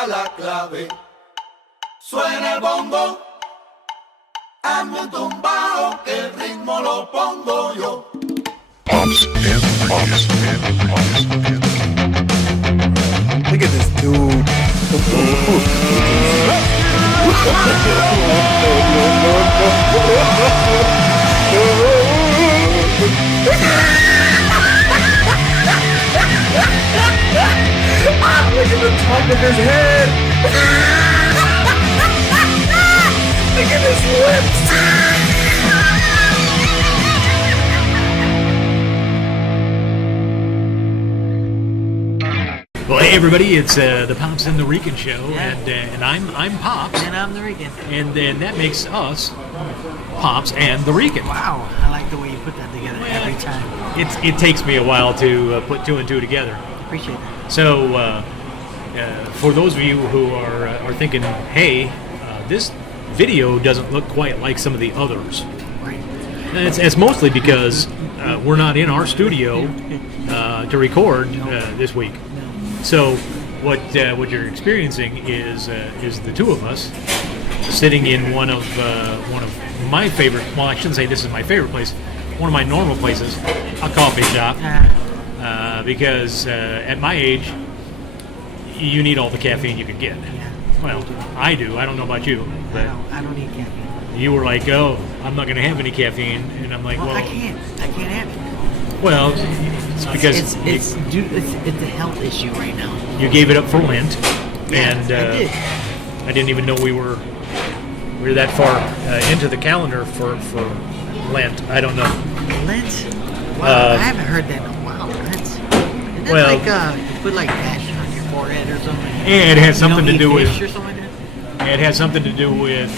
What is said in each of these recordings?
está la clave. Suena el bongo, hazme un tumbao que el ritmo lo pongo yo. Pops and pops and pops and. Look at this dude. Look at the top of his head. Look at his lips. Well, hey everybody, it's the Pops and the Rican show, and I'm Pops, And I'm the Rican. and that makes us Pops and the Rican. Wow, I like the way you put that together every time. It takes me a while to put two and two together. Appreciate that. So, for those of you who are thinking, hey, this video doesn't look quite like some of the others, Right. it's mostly because we're not in our studio to record this week. So what you're experiencing is the two of us sitting in one of my favorite. Well, I shouldn't say this is my favorite place. One of my normal places, a coffee shop, because at my age, you need all the caffeine you can get. Well, I do. I don't know about you, but I don't need caffeine. you were like, "Oh, I'm not going to have any caffeine," and I'm like, Well, "Well, I can't have it. well, it's because It's a health issue right now. you gave it up for Lent, Yeah, and I did. I didn't even know we were that far into the calendar for Lent. I don't know. Lent? Wow, I haven't heard that in a while. Lent. Isn't that well- like you put like ash on your forehead or something? And it has something to You do don't eat with. fish or something like that? It has something to do with.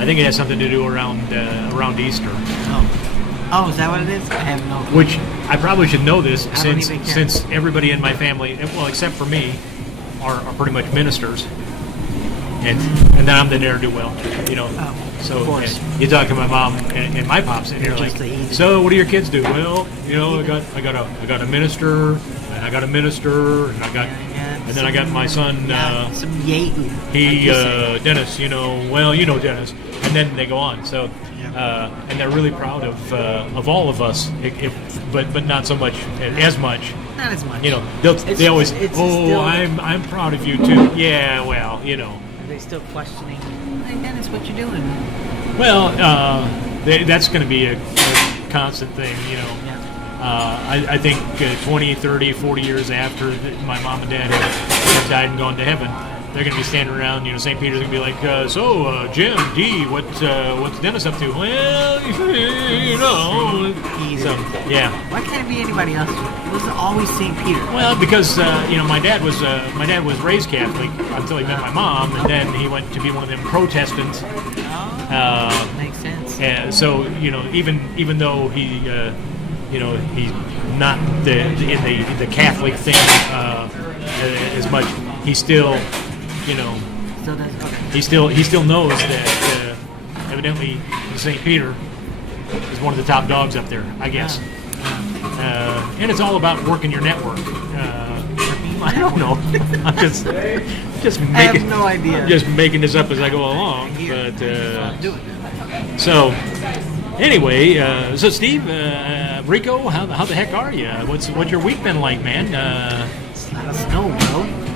I think it has something to do around Easter, Oh, is that what it is? I have no clue. which I probably should know this I don't even care. since everybody in my family, well, except for me, are pretty much ministers, and then I'm the ne'er-do-well, you know. Oh, So of course. you talk to my mom and my pops, and they're like, Just the easy. "So what do your kids do?" Well, you know, I got a minister, and I got a minister, and and then I got my son. Some yay. He Dennis, you know, well, you know Dennis, and then they go on. So, and they're really proud of all of us, but not so much as much. Not as much. You know, they always, I'm proud of you too. Yeah, well, you know. Are they still questioning? Hey Dennis, what you doing? Well, that's going to be a constant thing, you know. Yeah. I think 20, 30, 40 years after my mom and dad have died and gone to heaven, they're going to be standing around, you know, St. Peter's going to be like, Jim, D, what's Dennis up to? Well, you know. Peter. So, yeah. Why can't it be anybody else? It was always St. Peter. Well, because, you know, my dad was raised Catholic until he met my mom, and then he went to be one of them Protestants. Makes sense. And so, you know, even though he, you know, he's not in the Catholic thing as much, he still, you know, So that's okay. he still knows that evidently St. Peter is one of the top dogs up there, I guess. And it's all about working your network. I don't know. I'm just making. I have no idea. I'm just making this up as I go along. Here, But do it. so anyway, so Steve, Rico, how the heck are you? What's your week been like, man? It's not a snow,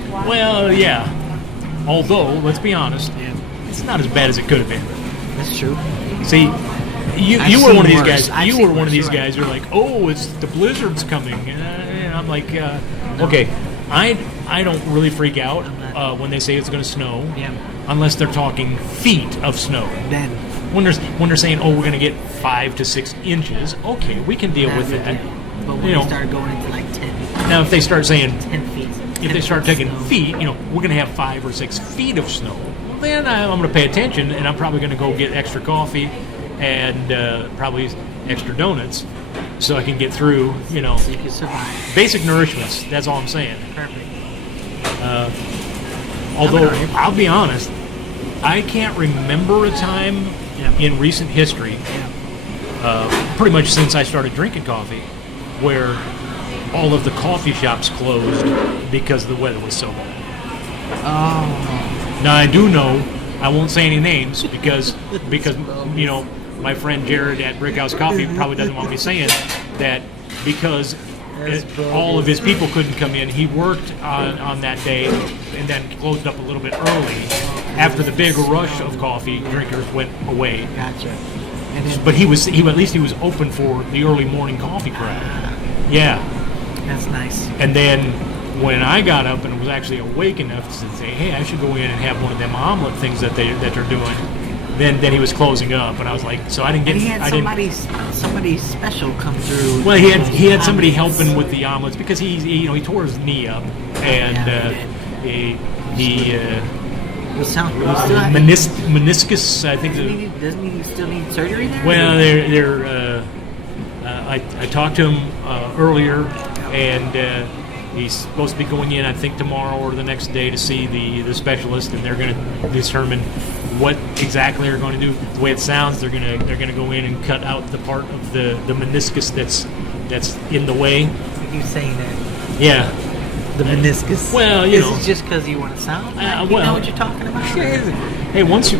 bro. Well, yeah. Although, let's be honest, Yeah, it's not as bad as it could have been. that's true. See, you I've were one of seen these worse. guys. I've You seen were one of worse, these you're guys who are like, "Oh, it's the blizzard's coming," and I'm like, "Okay, I don't really freak out when they say it's going to snow, Yeah. unless they're talking feet of snow. Then When they're saying, oh, we're going to get 5 to 6 inches, okay, we can deal with that. But when You know. they start going into like 10 Now, if they start saying, 10 feet. if they start taking feet, you know, we're going to have 5 or 6 feet of snow. Well, then I'm going to pay attention, and I'm probably going to go get extra coffee and probably extra donuts, so I can get through. You know, So you can survive. basic nourishments. That's all I'm saying. Perfect. Although I'll be honest, I can't remember a time in recent history, Yeah. pretty much since I started drinking coffee, where all of the coffee shops closed because the weather was so bad. Oh. Now I do know, I won't say any names because you know, my friend Jared at Brickhouse Coffee probably doesn't want me saying that because all of his people couldn't come in. He worked on that day and then closed up a little bit early. After the big rush of coffee, drinkers went away. Gotcha. And then, But he at least he was open for the early morning coffee crowd. Yeah. that's nice. And then when I got up and was actually awake enough to say, "Hey, I should go in and have one of them omelet things that they're doing," then he was closing up, and I was like, so I didn't get. And he had somebody special come through. Well, he had somebody helping with the omelets because he tore his knee up and he meniscus, I think. Doesn't he still need surgery there? Well, I talked to him earlier, and he's supposed to be going in, I think, tomorrow or the next day to see the specialist, and they're going to determine what exactly they're going to do. The way it sounds, they're going to go in and cut out the part of the meniscus that's in the way. I keep saying that. Yeah. The meniscus. Well, you know. Is it just because you want to sound like you well, know what you're talking about? Hey, once you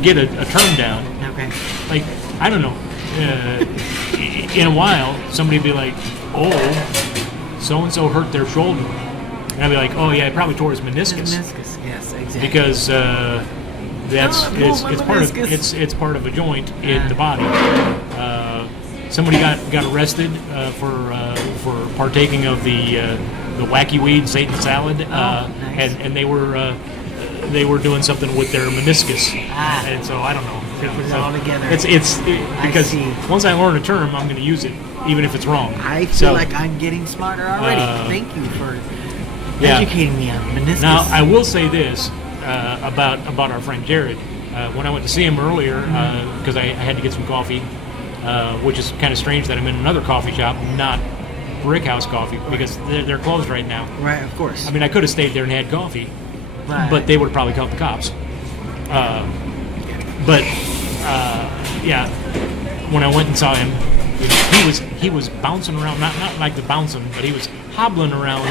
get a term down, Okay. like, I don't know, in a while, somebody would be like, "Oh, so-and-so hurt their shoulder." And I'd be like, "Oh, yeah, he probably tore his meniscus." Meniscus, yes, exactly. Because meniscus. it's part of a joint in the body. Somebody got arrested for partaking of the wacky weed Satan salad, nice. and they were doing something with their meniscus, and so I don't know. Put it all together. It's because see. once I learn a term, I'm going to use it, even if it's wrong. I feel like I'm getting smarter already. Thank you for educating me on meniscus. Now, I will say this about our friend Jared. When I went to see him earlier, because I had to get some coffee, which is kind of strange that I'm in another coffee shop, not Brickhouse Coffee, because they're closed right now. Right, of course. I mean, I could have stayed there and had coffee, Right. but they would have probably called the cops. Yeah, when I went and saw him, he was bouncing around, not like the bouncing, but he was hobbling around.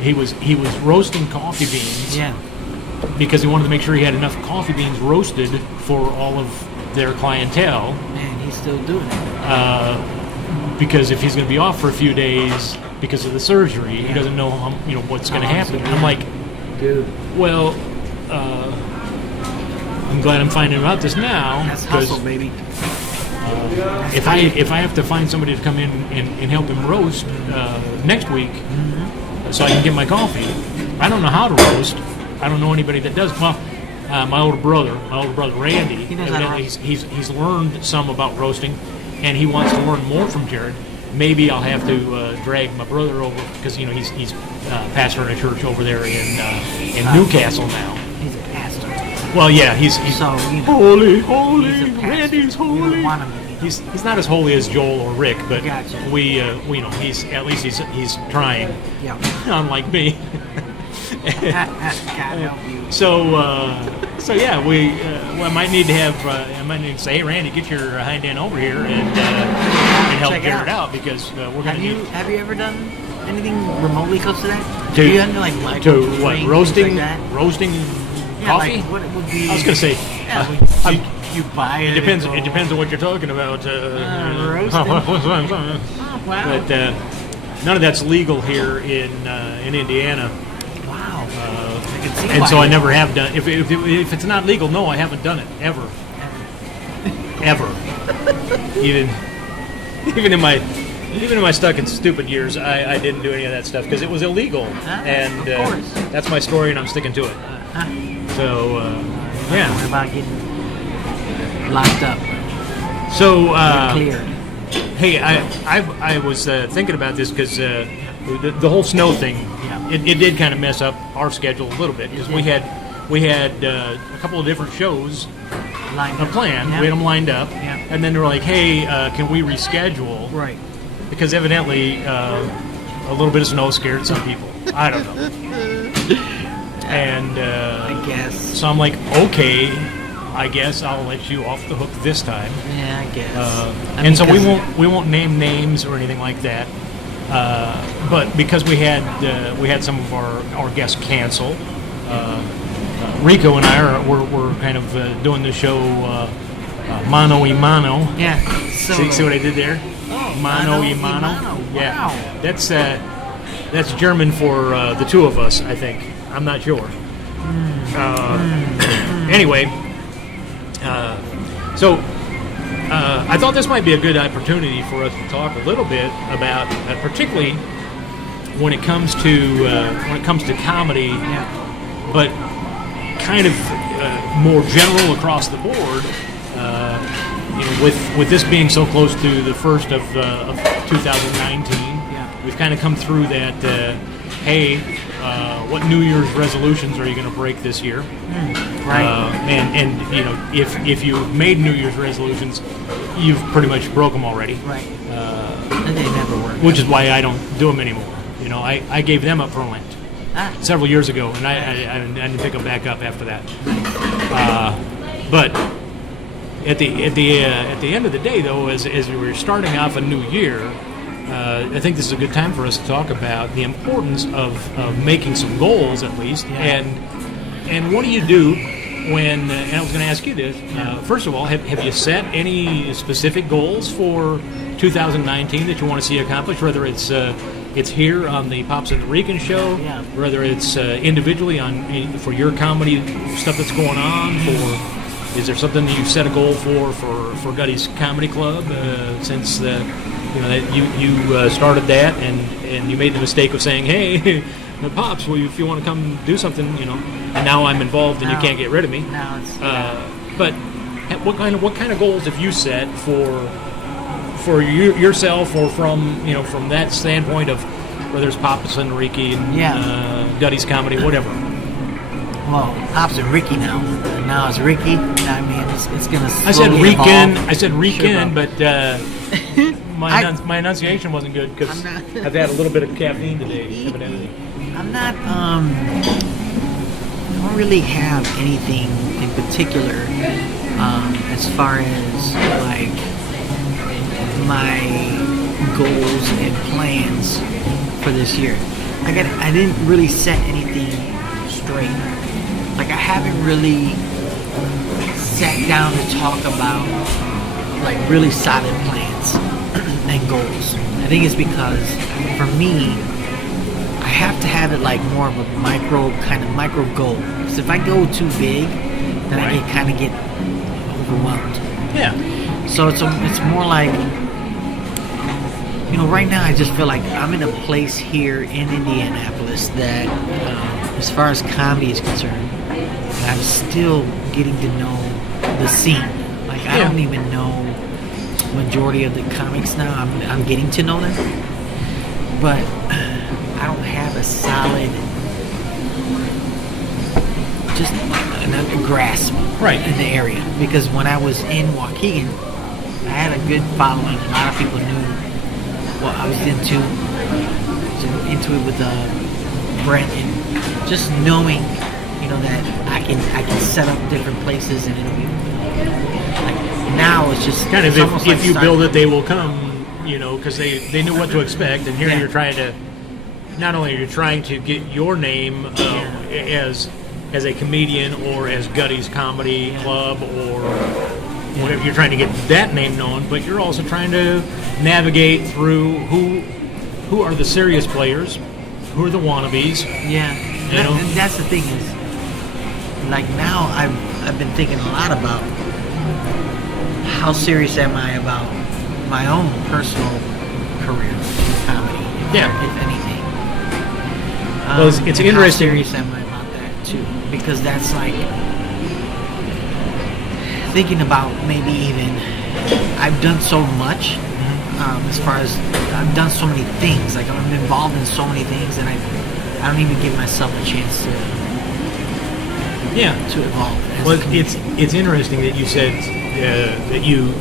He was roasting coffee beans. Yeah. Because he wanted to make sure he had enough coffee beans roasted for all of their clientele. Man, he's still doing it. Because if he's going to be off for a few days because of the surgery, he doesn't know what's going to happen. And I'm like, Dude. well, I'm glad I'm finding out this now. That's 'cause, hustle, baby. if I have to find somebody to come in and help him roast next week, so I can get my coffee, I don't know how to roast. I don't know anybody that does. Well, my older brother Randy, He knows how to evidently roast. he's learned some about roasting, and he wants to learn more from Jared. Maybe I'll have to drag my brother over because he's pastor at a church over there in Newcastle now. He's a pastor. Well, yeah, he's So, holy, he's a pastor. Randy's We don't holy. want him, He's not as holy as Joel or Rick, but Gotcha. we he's at least he's trying, Yeah. unlike me. God help you. So yeah, I might need to say, "Hey, Randy, get your hind end over here and help Check Jared out. out because we're gonna Have you ever done anything remotely close to that? To- Do you have like micro to what things roasting like that? roasting Yeah, coffee. like what it would be. I was gonna say. Yeah, you buy it. It depends. and It go, depends on what you're talking about. roasting. Oh, wow. But none of that's legal here in Indiana, Wow. I can see and why so I you- never have done. If it's not legal, no, I haven't done it ever. Even in my stuck and stupid years, I didn't do any of that stuff because it was illegal, and of course. that's my story, and I'm sticking to it. So What yeah. about getting locked up? So Cleared. hey, I was thinking about this because the whole snow thing, Yeah. it did kind of mess up our schedule a little bit because we had a couple of different shows Lined up. planned. Yeah. We had them lined up, Yeah. and then they were like, "Hey, can we reschedule?" Right. Because evidently a little bit of snow scared some people. I don't know. And I guess. so I'm like, okay, I guess I'll let you off the hook this time. Yeah, I guess. And so we because- won't name names or anything like that. But because we had some of our guests cancel, Rico and I we're kind of doing the show mano y mano. Yeah. See what I did there? Oh, mano y mano. mano. Yeah. Wow. That's German for the two of us, I think. I'm not sure. Anyway, so I thought this might be a good opportunity for us to talk a little bit about, particularly when it comes to comedy, but kind of more general across the board. With this being so close to the first of 2019, we've kind of come through that. Hey, what New Year's resolutions are you going to break this year? Right. And if you've made New Year's resolutions, you've pretty much broke them already. Right. And they never work. Which is why I don't do them anymore. I gave them up for Lent several years ago, and I didn't pick them back up after that. But at the end of the day, though, as we were starting off a new year, I think this is a good time for us to talk about the importance of making some goals, at least, and what do you do when? And I was going to ask you this. First of all, have you set any specific goals for 2019 that you want to see accomplished? Whether it's here on the Pops and the Rican show, whether it's individually for your comedy stuff that's going on, is there something that you've set a goal for Gutty's Comedy Club since that you started that and you made the mistake of saying, hey, Pops, well, if you want to come do something, and now I'm involved and you can't get rid of me. No, it's but what kind of goals have you set for yourself, or from that standpoint of whether it's Pops and Ricky and Gutty's Comedy, whatever? Well, Pops and Ricky now. Now it's Ricky. I mean, it's gonna. I said Rican. Evolve. I said Rican, Sure, but my enunciation wasn't good because I've had a little bit of caffeine today, evidently. I'm not. I don't really have anything in particular as far as like my goals and plans for this year. I didn't really set anything straight. Like I haven't really sat down to talk about like really solid plans and goals. I think it's because for me, I have to have it like more of a micro goal. Because if I go too big, then I kind of get overwhelmed. Yeah. So it's more like, right now I just feel like I'm in a place here in Indianapolis that, as far as comedy is concerned, I'm still getting to know the scene. Like I don't even know majority of the comics now. I'm getting to know them, but I don't have a solid, just a grasp in the area. Because when I was in Waukegan, I had a good following. A lot of people knew what I was into it with Brent, and just knowing, that I can set up different places and it'll be like now it's just kind of if like you build it, they will come. Because they knew what to expect, and here you're trying to. Not only are you trying to get your name as a comedian or as Gutty's Comedy Club or whatever, you're trying to get that name known, but you're also trying to navigate through who are the serious players, who are the wannabes. Yeah, and that's the thing is, like now I've been thinking a lot about how serious am I about my own personal career in comedy, if anything. Well, it's interesting. How serious am I about that too? Because that's like thinking about maybe even I've done so much as far as I've done so many things. Like I'm involved in so many things, and I don't even give myself a chance to evolve. Well, it's interesting that you said that you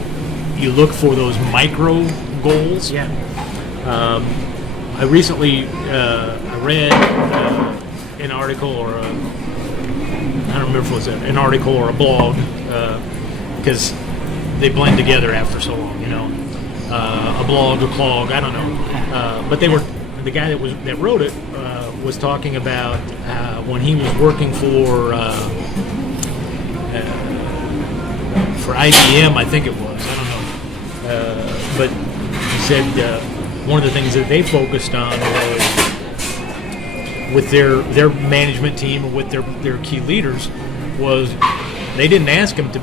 look for those micro goals. Yeah. I recently I read an article or I don't remember if it was an article or a blog because they blend together after so long, a blog, a clog, I don't know. But the guy that wrote it was talking about when he was working for IBM, I think it was. I don't know. But he said one of the things that they focused on was with their management team and with their key leaders was they didn't ask them to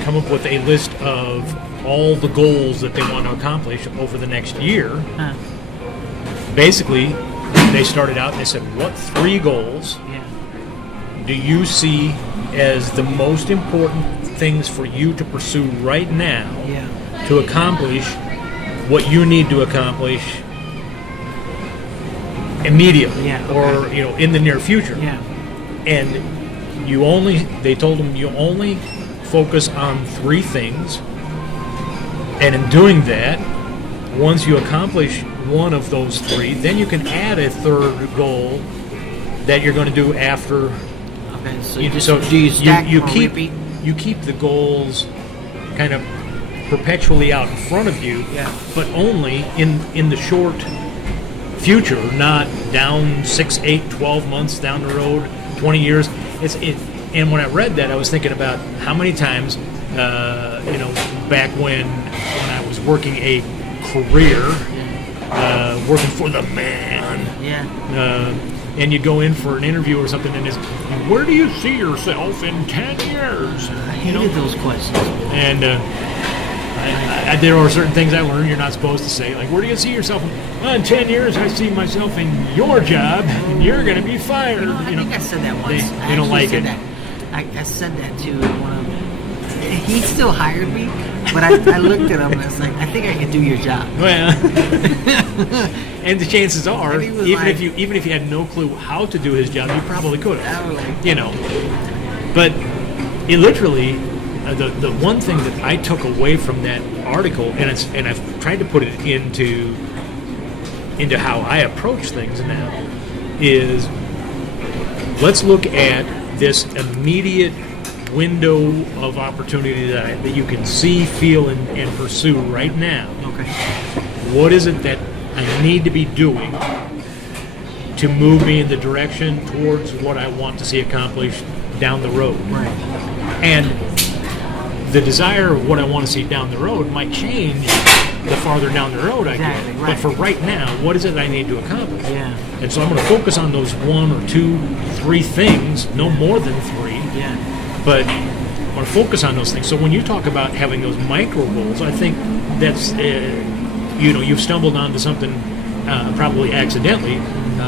come up with a list of all the goals that they want to accomplish over the next year. Basically, they started out and they said, what 3 goals do you see as the most important things for you to pursue right now to accomplish what you need to accomplish immediately or in the near future? And they told them you only focus on 3 things, and in doing that, once you accomplish one of those 3, then you can add a 3rd goal that you're going to do after. Okay, so do you stack you or keep repeat? You keep the goals kind of perpetually out in front of you, but only in the short future, not down 6, 8, 12 months down the road, 20 years. And when I read that, I was thinking about how many times, back when I was working a career, working for the man, and you go in for an interview or something, and it's, where do you see yourself in 10 years? I hated those questions. And there are certain things I learned you're not supposed to say, like, where do you see yourself? Well, in 10 years, I see myself in your job, and you're going to be fired. I think I said that once. They don't like it. I said that to one of them. He still hired me, but I looked at him and I was like, I think I can do your job. Well, and the chances are, even if you had no clue how to do his job, you probably could have. Probably. But it literally, the one thing that I took away from that article, and I've tried to put it into how I approach things now, is let's look at this immediate window of opportunity that you can see, feel, and pursue right now. Okay. What is it that I need to be doing to move me in the direction towards what I want to see accomplished down the road? Right. And the desire of what I want to see down the road might change the farther down the road I get. Right. But for right now, what is it I need to accomplish? Yeah. And so I'm going to focus on those 1 or 2, 3 things, no more than 3. Yeah. But I want to focus on those things. So when you talk about having those micro goals, I think that's, you've stumbled onto something probably accidentally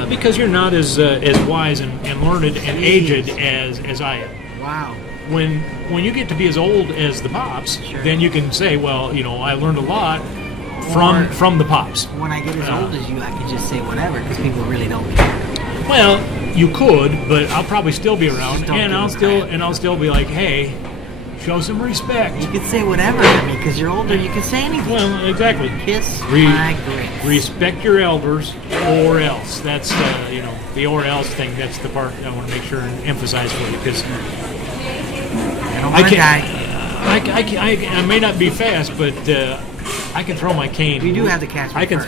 because you're not as wise and learned and aged as I am. Wow. When you get to be as old as the pops, Sure. then you can say, well, I learned a lot from the pops. When I get as old as you, I can just say whatever because people really don't care. Well, you could, but I'll probably still be around, Don't and give a crap. I'll still be like, hey, show some respect. You can say whatever to me because you're older. You can say anything. Well, exactly. Kiss my grits. Respect your elders, or else. That's the or else thing. That's the part I want to make sure and emphasize for you because I don't want to die. I may not be fast, but I can throw my cane. You do have to catch me I can first.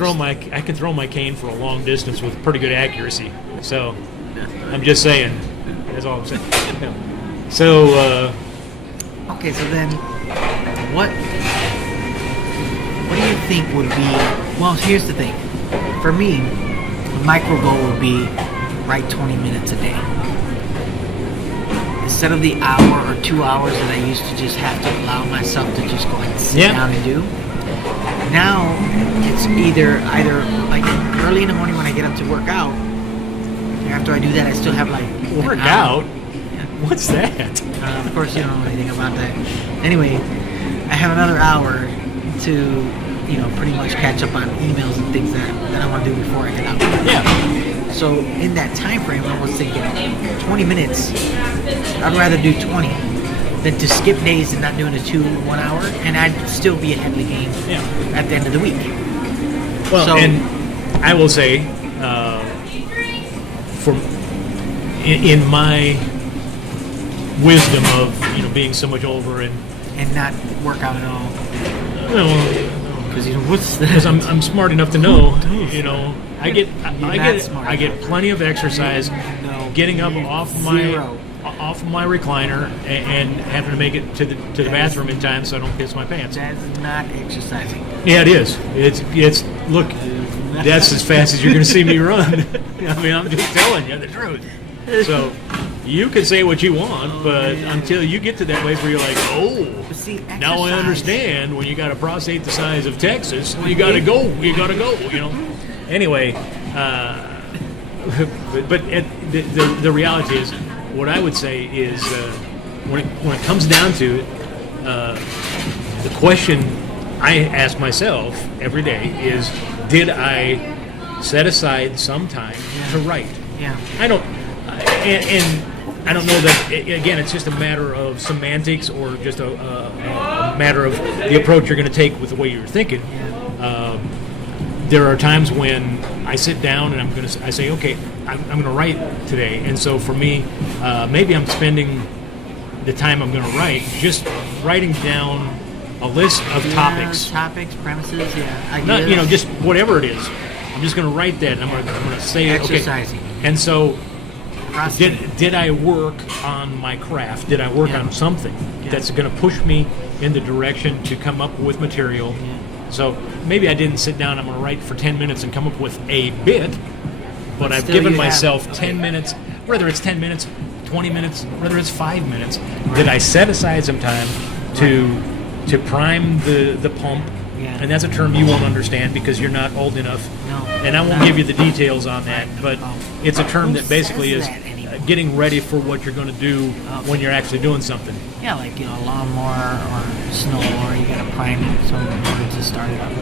throw my cane for a long distance with pretty good accuracy. So I'm just saying. That's all I'm saying. So. Okay, so then, what do you think would be? Well, here's the thing. For me, a micro goal would be write 20 minutes a day. Instead of the hour or 2 hours that I used to just have to allow myself to just go and sit down and do. Now it's either like early in the morning when I get up to work out. After I do that, I still have like Work an hour. out? What's that? Of course, you don't know anything about that. Anyway, I have another hour to, pretty much catch up on emails and things that I want to do before I head out. Yeah. So in that time frame, I was thinking 20 minutes. I'd rather do 20 than to skip days and not doing a 1 hour, and I'd still be ahead of the game at the end of the week. Well, and I will say, in my wisdom of being so much older and not work out at all. Because what's that? Because I'm smart enough to know, I get smart plenty of exercise, No. getting up off Zero. my recliner and having to make it to the bathroom in time so I don't piss my pants. That's not exercising. Yeah, it is. It's look, that's as fast as you're going to see me run. I mean, I'm just telling you the truth. So you can say what you want, but until you get to that place where you're like, oh, But see, now I exercise- understand when you got a prostate the size of Texas, you got to go. Anyway, but the reality is, what I would say is, when it comes down to it, the question I ask myself every day is, did I set aside some time to write? Yeah. I don't, and I don't know that. Again, it's just a matter of semantics, or just a matter of the approach you're going to take with the way you're thinking. There are times when I sit down and I say, okay, I'm going to write today, and so for me, maybe I'm spending the time I'm going to write just writing down a list of topics. Topics, premises, ideas. Not, just whatever it is. I'm just going to write that, and I'm going to say, Exercising. okay. And so, Processing. did I work on my craft? Did I work on something that's going to push me in the direction to come up with material? So maybe I didn't sit down, I'm going to write for 10 minutes and come up with a bit, but I've still given you have- myself okay. 10 minutes, whether it's 10 minutes, 20 minutes, whether it's 5 minutes. Did I set aside some time to prime the pump? Yeah. And that's a term you won't understand because you're not old enough. No. And I won't give you the details on that, but it's a term Who that basically says is that anymore? getting ready for what you're going to do when you're actually doing something. Yeah, like, lawnmower or snow blower, you gotta prime it so in order to start it up.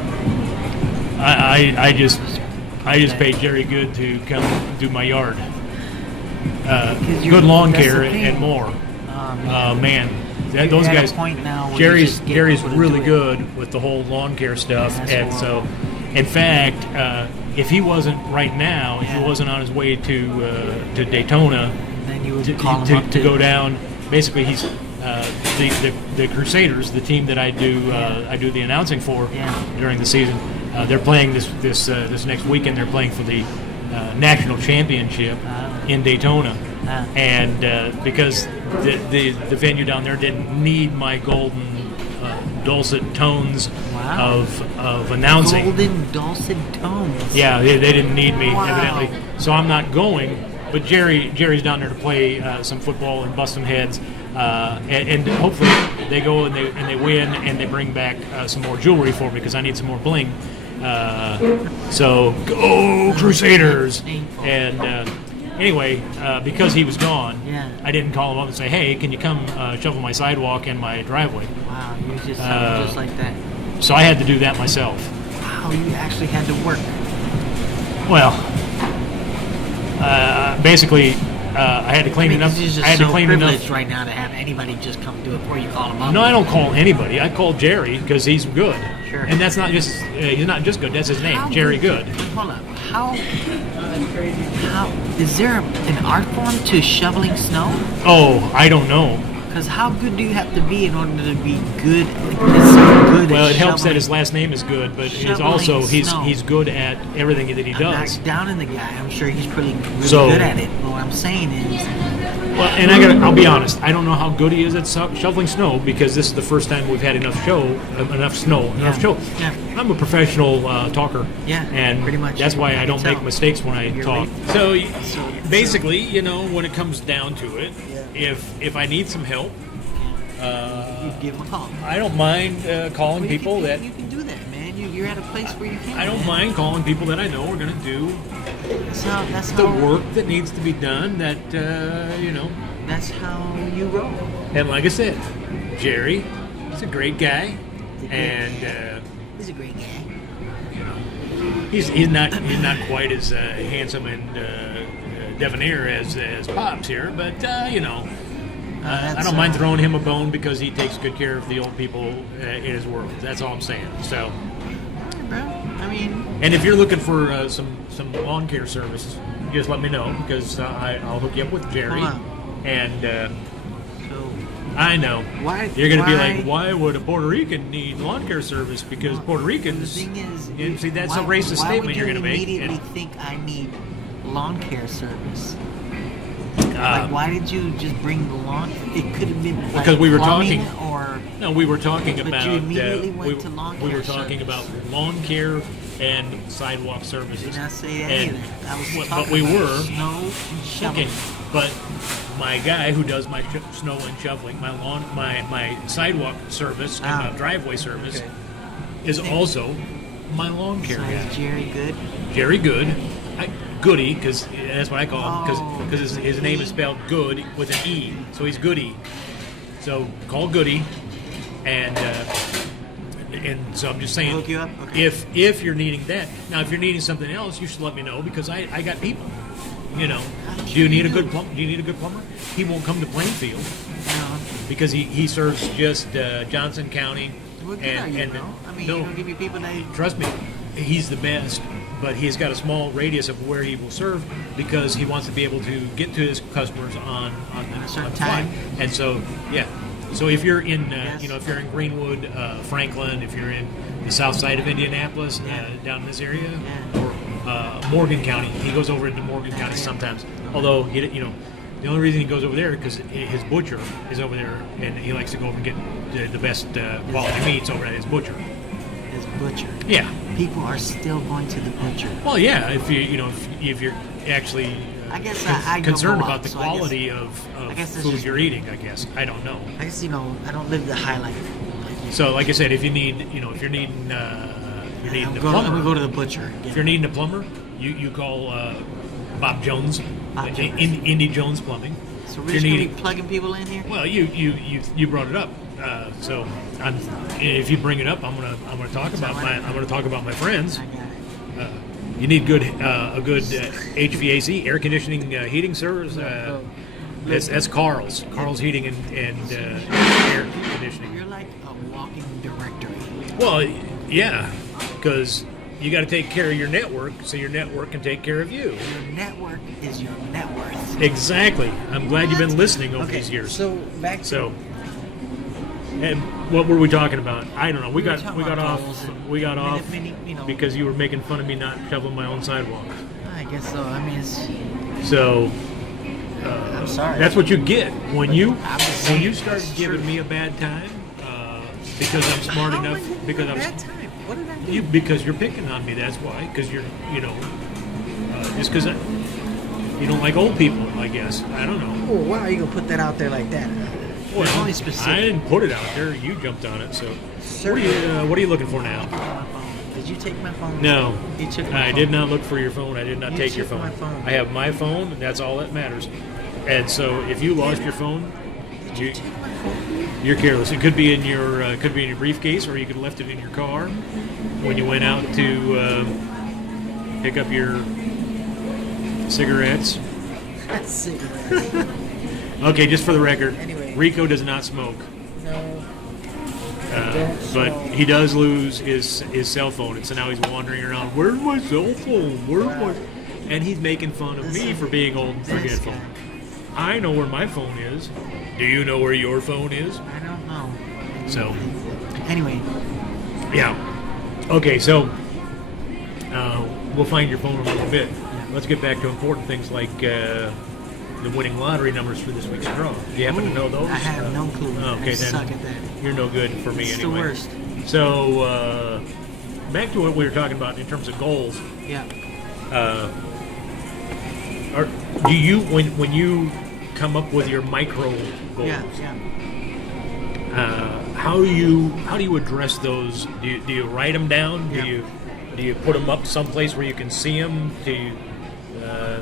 I just paid Jerry Good to come do my yard. Good lawn that's care the thing. and more. Man, You're those at a guys. point now where you Jerry's just get Jerry's people to really do it. good with the whole lawn care stuff, That's and so, in fact, if he wasn't right now, if he wasn't on his way to Daytona Then you would to, call him up to go down, basically he's the Crusaders, the team that I do the announcing for during the season. They're playing this next weekend. They're playing for the national championship in Daytona, and because the venue down there didn't need my golden dulcet tones of announcing. Golden dulcet tones. Yeah, they didn't need me, Wow. evidently. So I'm not going. But Jerry's down there to play some football and bust some heads, and hopefully they go and they win and they bring back some more jewelry for me because I need some more bling. So go Crusaders! And anyway, because he was gone, I didn't call him up and say, "Hey, can you come shovel my sidewalk and my driveway?" Wow, you just like that. So I had to do that myself. Wow, you actually had to work. Well, basically, I had to clean enough. It's just I had to so clean privileged enough. right now to have anybody just come do it before you call them up. No, I don't call anybody. I call Jerry because he's good. Sure. And that's not just he's not just good. That's his name, How Jerry Good. Hold up. How is there an art form to shoveling snow? Oh, I don't know. Because how good do you have to be in order to be good? It's so good. Well, at it helps that shoveling- his last name is Good, but he's shoveling also snow. he's good at everything that he I'm does. not down in the guy. I'm sure he's pretty really So- good at it. But what I'm saying is, Well, and I'll be honest. I don't know how good he is at shoveling snow because this is the first time we've had enough snow. Yeah. I'm a professional talker. Yeah, and pretty much. that's why I I can don't tell. make mistakes when I You're talk. right. So basically, when it comes down to it, if I need some help, you give him a call. I don't mind calling Well, people that. you can do that, man. You're at a place where you can. I don't man. mind calling people that I know are going to do That's the how work that needs to be done. That's how you roll. And like I said, Jerry, he's a great guy, and He's a great guy. he's not quite as handsome and debonair as Pops here, but I don't mind throwing him a bone because he takes good care of the old people in his world. That's all I'm saying. So, Bro, I mean, and if you're looking for some lawn care services, just let me know because I'll hook you up with Jerry. Hold on. And so I know. Why? You're going to be like, why would a Puerto Rican need lawn care service? Because Puerto The Ricans. thing is, and see, that's why, a racist why statement would you're going to make. immediately think I need lawn care service? Like, why did you just bring the lawn? It could have been like Because we were plumbing talking- or No, we were talking But about. you immediately went to lawn We care were talking service. about lawn care and sidewalk services. did not say that And- either. I was but talking we about were. snow and shoveling. Okay, but my guy who does my snow and shoveling, my sidewalk service and my driveway service is also my lawn care So guy. is Jerry good? Jerry Good, Goody, because that's what I call him, Oh, because his name is spelled Good with an E, so he's Goody. So call Goody, and so I'm just saying, Hook you up? Okay. if you're needing that, now if you're needing something else, you should let me know because I got people. You know, do you need a good plumber? Do you need a good plumber? He won't come to Plainfield because he serves just Johnson County. What good are you, bro? I mean, no, you don't give me people that. trust me, he's the best, but he's got a small radius of where he will serve because he wants to be able to get to his customers on a certain on fly. time. And so, yeah. So if you're in, Yes. if you're in Greenwood, Franklin, if you're in the south side of Indianapolis, down in this area, or Morgan County, he goes over into Morgan County sometimes. Although the only reason he goes over there because his butcher is over there, and he likes to go over and get the best quality meats over at his butcher. His butcher. Yeah. People are still going to the butcher. Well, yeah. If if you're actually I guess I don't concerned go about out, the so I guess- quality of I guess that's food just you're me. eating, I guess I don't know. I guess I don't live the high life. So, like I said, if you need, if you're needing, you're needing a I'm plumber. gonna go to the butcher. If you're needing a plumber, you call Bob Jones, Bob Jones. Indy Jones Plumbing. So If we're you're just gonna be needing, plugging people in here. well, you brought it up. So if you bring it up, I'm gonna talk about my friends. I got it. You need a good HVAC, air conditioning, heating service. That's Carl's Heating and Air Conditioning. You're like a walking directory. Well, yeah, because you got to take care of your network so your network can take care of you. Your network is your net worth. Exactly. I'm glad you've been listening over Okay, these years. so back to So, and what were we talking about? I don't know. We were got talking off. about goals and We got off many, because you were making fun of me not shoveling my own sidewalk. I guess so. I mean, it's, So. I'm sorry. That's what you get when you I'm just saying, start it's giving true. me a bad time because I'm smart How enough. am I giving Because you a I'm bad time. What did I do? because you're picking on me. That's why. Because you're just because you don't like old people. I guess I don't know. Oh, why are you gonna put that out there like that? Well, It's only specific. I didn't put it out there. You jumped on it. So Sir. what are you looking for now? My phone. Did you take my phone? No, You took my I phone. did not look for your phone. I did not You take your took phone. my phone. I have my phone, and that's all that matters. And so, if you lost your phone, you, Take my phone. you're careless. It could be in your briefcase, or you could have left it in your car when you went out to pick up your cigarettes. That's cigarettes. Okay, just for the record, Anyway. Rico does not smoke, No. but he does lose his cell phone, and so now he's wandering around. Where's my cell phone? Where's my? And he's making fun of me for being old and This forgetful. guy. I know where my phone is. Do you know where your phone is? I don't know. So, Anyway, yeah. Okay, so we'll find your phone in a little bit. Let's get back to important things like the winning lottery numbers for this week's draw. Do you happen to know those? I have no clue. Okay, I then suck at that. you're no good for me It's the anyway. worst. So, back to what we were talking about in terms of goals. Yeah. Do you when you come up with your micro goals? Yeah. How do you address those? Do you write them down? Yeah. Do you put them up someplace where you can see them? Do you?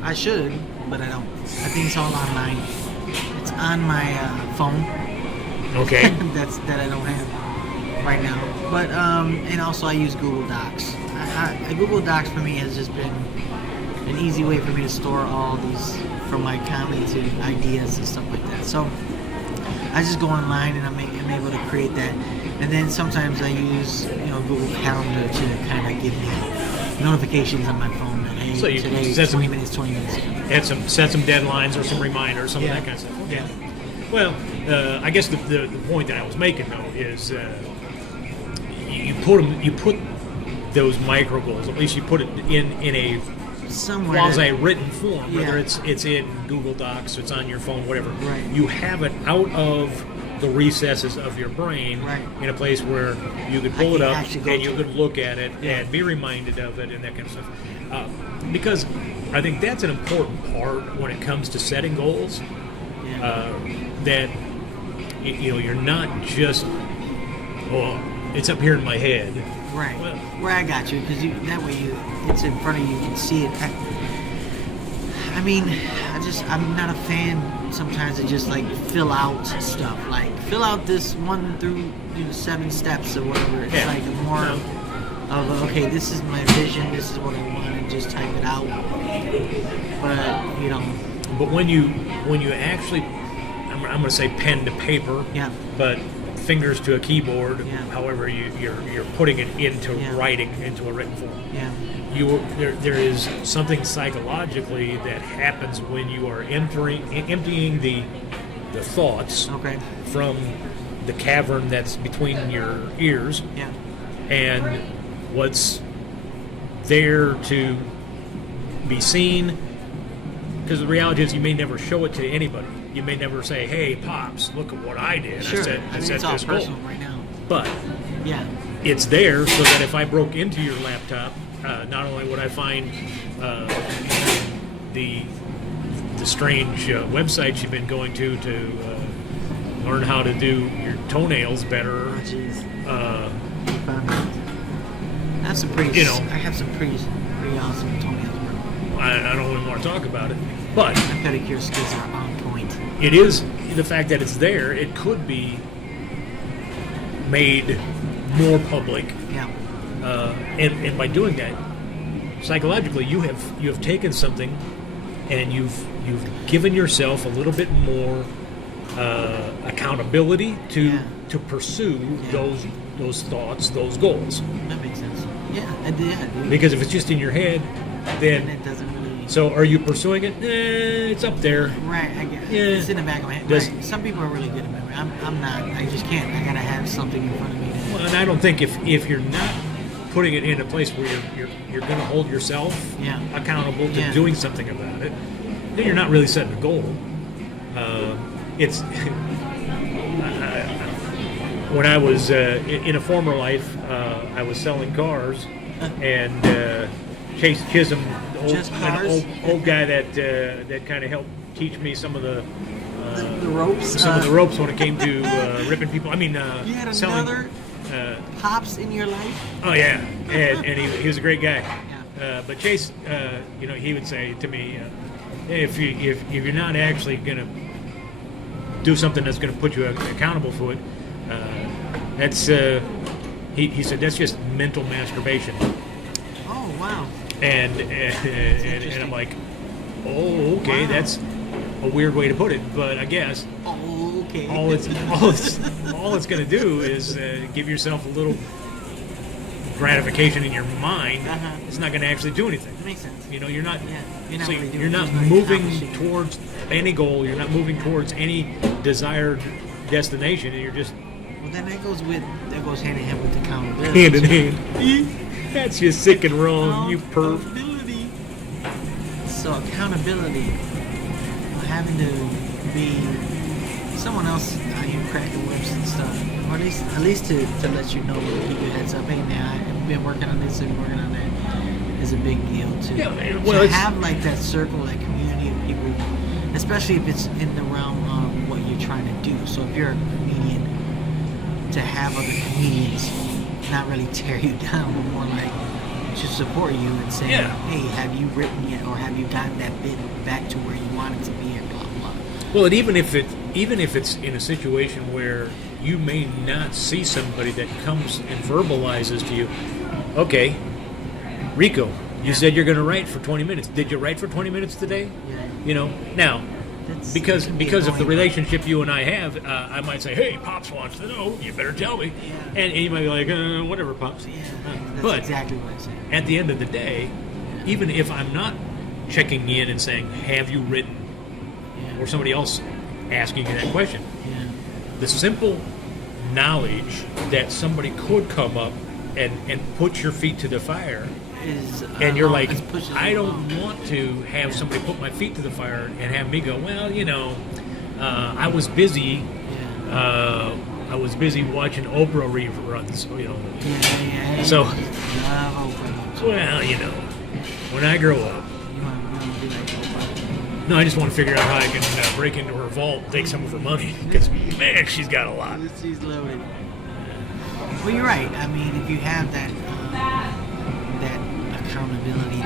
I should, but I don't. I think it's all online. It's on my phone. Okay. that I don't have right now. But and also I use Google Docs. Google Docs for me has just been an easy way for me to store all these from my comedy to ideas and stuff like that. So I just go online and I'm able to create that. And then sometimes I use Google Calendar to kind of give me notifications on my phone that hey, So you today set 20 some- minutes. And set some deadlines or some reminders, some Yeah. of that kind of stuff. Okay. Well, I guess the point that I was making though is you put those micro goals. At least you put it in a Somewhere. quasi-written form, Yeah. whether it's in Google Docs, it's on your phone, whatever. Right. You have it out of the recesses of your brain Right. in a place where you could pull it can up actually go and you to could look at it and be reminded of it and that kind of stuff. Because I think that's an important part when it comes to setting goals. Yeah. That you're not just it's up here in my head. Right. Well- Where I got you, because that way it's in front of you, you can see it. I mean, I'm not a fan sometimes of just like fill out stuff. Like fill out this 1 through 7 steps or whatever. It's Yeah. like more of okay, this is my vision, this is what I want, and just type it out. But But when you actually, I'm going to say pen to paper, yeah. but fingers to a keyboard, Yeah. however you're putting it into Yeah. writing, into a written form. Yeah. There is something psychologically that happens when you are emptying the thoughts Okay. from the cavern that's between your ears Yeah. and what's there to be seen. Because the reality is, you may never show it to anybody. You may never say, "Hey, Pops, look at what I did. Sure. I set it's all this goal." personal right now. But Yeah. it's there so that if I broke into your laptop, not only would I find the strange websites you've been going to learn how to do your toenails better. Jeez. Uh, That's some pretty. You know. I have some pretty awesome toenails, bro. I don't even want to talk about it, but My pedicure skills are on point. it is the fact that it's there. It could be made more public, Yeah. and by doing that, psychologically, you have taken something, and you've given yourself a little bit more accountability Yeah. to pursue Yeah. those thoughts, those goals. That makes sense. Yeah, I did. Because if it's just in your head, And then it doesn't really. so are you pursuing it? It's up there. Right, I get. Yeah. It's in the back of my head. Does- Right. Some people are really good at memory. I'm not. I just can't. I gotta have something in front of me. Well, and I don't think if you're not putting it in a place where you're going to hold yourself Yeah. accountable to Yeah. doing something about it, then you're not really setting a goal. It's when I was in a former life, I was selling cars, and Chase Chisholm, Just cars? old guy that kind of helped teach me some of the ropes. some of the ropes when it came to ripping people. I mean, You had selling. another Pops in your life. Oh yeah, and he was a great guy. Yeah. But Chase, he would say to me, hey, if you're not actually going to do something that's going to put you accountable for it, that's he said that's just mental masturbation. Oh wow. And I'm like, oh okay, Wow. that's a weird way to put it, but I guess Oh, okay. all it's going to do is give yourself a little gratification in your mind. Uh-huh. It's not going to actually do anything. Makes sense. You're not. Yeah, you're not so really doing you're not just like moving accomplishing. towards any goal. You're not moving towards any desired destination, and you're just Well, then that goes hand in hand with accountability. hand in hand. That's just sick and wrong, you perv. Accountability. So accountability, having to be someone else out here cracking whips and stuff, or at least to let you know, keep your heads up. Hey man, I've been working on this and working on that. Is a big deal too. Yeah, man, well, to it's- have like that circle, that community of people, especially if it's in the realm of what you're trying to do. So if you're a comedian, to have other comedians not really tear you down, but more like to support you and say, Yeah. hey, have you written yet, or have you gotten that bit back to where you want it to be, and blah blah. Well, and even if it's in a situation where you may not see somebody that comes and verbalizes to you, okay, Rico, you said you're going to write for 20 minutes. Did you write for 20 minutes today? Yeah. Now, That's- because it can be of the annoying, relationship you and I have, I might say, hey, Pops wants to know. You better tell me. Yeah. And you might be like, whatever, Pops. Yeah, that's But exactly what I said. at the end of the day, even if I'm not checking in and saying, have you written, Yeah. or somebody else asking you that question. Yeah. The simple knowledge that somebody could come up and put your feet to the fire, Is, and you're like, it pushes I you don't along. want to have somebody put my feet to the fire and have me go, well, I was busy. Yeah. I was busy watching Oprah reruns, Yeah. So, Love Oprah. well, when I grow up, You want to be like Oprah. no, I just want to figure out how I can break into her vault and take some of her money, because, man, she's got a lot. She's loaded. Well, you're right. I mean, if you have that accountability,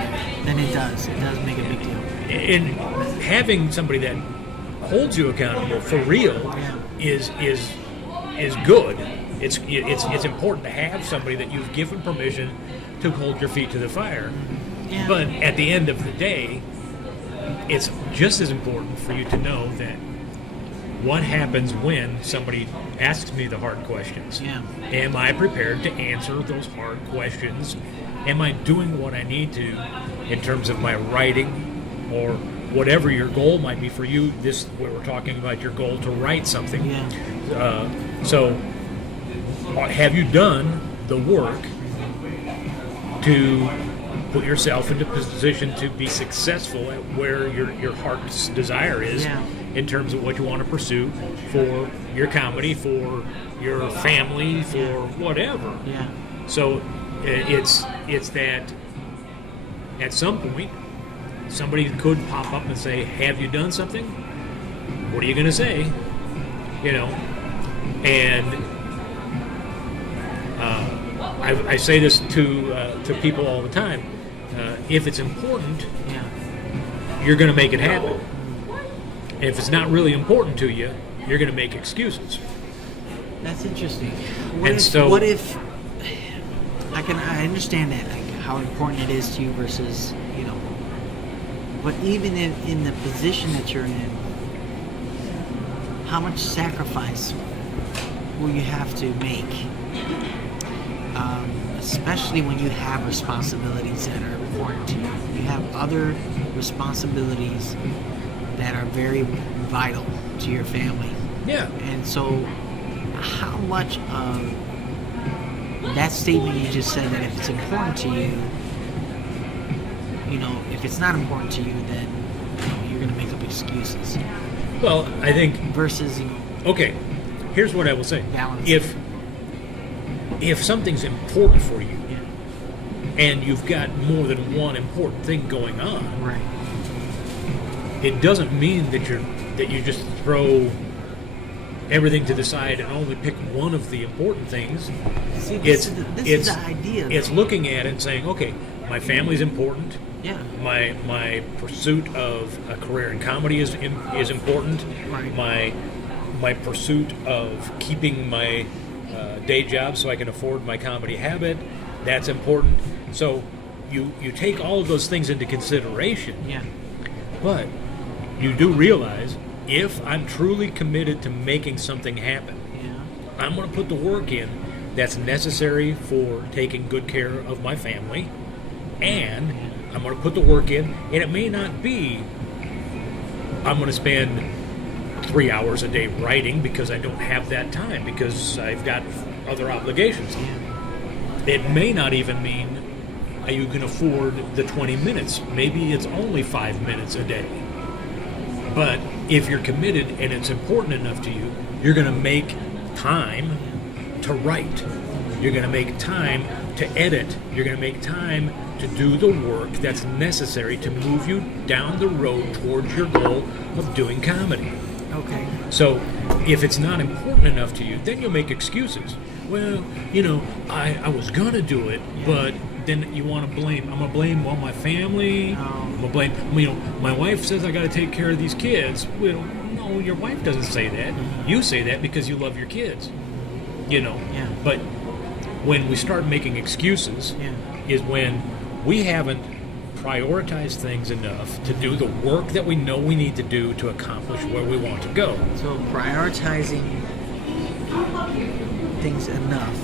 then it does make a big deal. And having somebody that holds you accountable for real Yeah. is good. It's important to have somebody that you've given permission to hold your feet to the fire. Yeah. But at the end of the day, it's just as important for you to know that what happens when somebody asks me the hard questions. Yeah. Am I prepared to answer those hard questions? Am I doing what I need to in terms of my writing or whatever your goal might be for you? This, where we're talking about your goal to write something. Yeah. So have you done the work to put yourself into position to be successful at where your heart's desire is? Yeah. In terms of what you want to pursue for your comedy, for your family, for whatever. Yeah. So it's that at some point somebody could pop up and say, "Have you done something?" What are you going to say? And I say this to people all the time. If it's important, Yeah. you're going to make it happen. If it's not really important to you, you're going to make excuses. That's interesting. What if I understand that, like how important it is to you versus, but even in the position that you're in, how much sacrifice will you have to make? Especially when you have responsibilities that are important to you. You have other responsibilities that are very vital to your family. Yeah. And so, how much of that statement you just said, that if it's important to you, if it's not important to you, then you're going to make up excuses. Well, I think, Versus, okay, here's what I will say. Balance. If something's important for you, yeah, and you've got more than one important thing going on, right, it doesn't mean that you just throw everything to the side and only pick one of the important things. See, this is the idea. It's looking at it and saying, okay, my family's important. Yeah. My pursuit of a career in comedy is important. Right. My pursuit of keeping my day job so I can afford my comedy habit, that's important. So you take all of those things into consideration. Yeah. But you do realize, if I'm truly committed to making something happen, Yeah. I'm going to put the work in that's necessary for taking good care of my family, and I'm going to put the work in, and it may not be I'm going to spend 3 hours a day writing because I don't have that time because I've got other obligations. It may not even mean you can afford the 20 minutes. Maybe it's only 5 minutes a day. But if you're committed and it's important enough to you, you're going to make time to write. You're going to make time to edit. You're going to make time to do the work that's necessary to move you down the road towards your goal of doing comedy. Okay. So if it's not important enough to you, then you'll make excuses. Well, I was going to do it, but then you want to blame. I'm going to blame my family. I'm going to blame, my wife says I got to take care of these kids. Well, no, your wife doesn't say that. You say that because you love your kids. Yeah. But when we start making excuses is when we haven't prioritized things enough to do the work that we know we need to do to accomplish where we want to go. So prioritizing things enough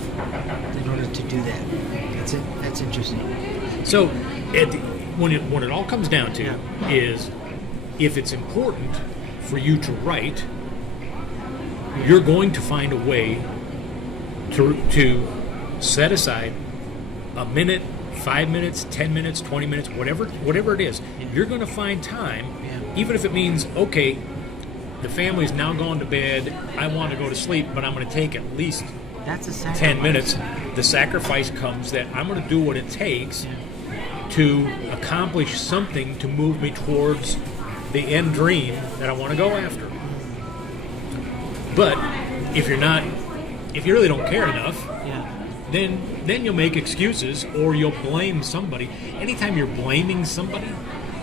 in order to do that. That's interesting. So when it all comes down to is, if it's important for you to write, you're going to find a way to set aside a minute, 5 minutes, 10 minutes, 20 minutes, whatever it is. Yeah. You're going to find time, Yeah. even if it means, okay, the family's now gone to bed, I want to go to sleep, but I'm going to take at least That's a sacrifice. 10 minutes. The sacrifice comes that I'm going to do what it takes to accomplish something to move me towards the end dream that I want to go after. But if you really don't care enough, Yeah. then you'll make excuses or you'll blame somebody. Anytime you're blaming somebody,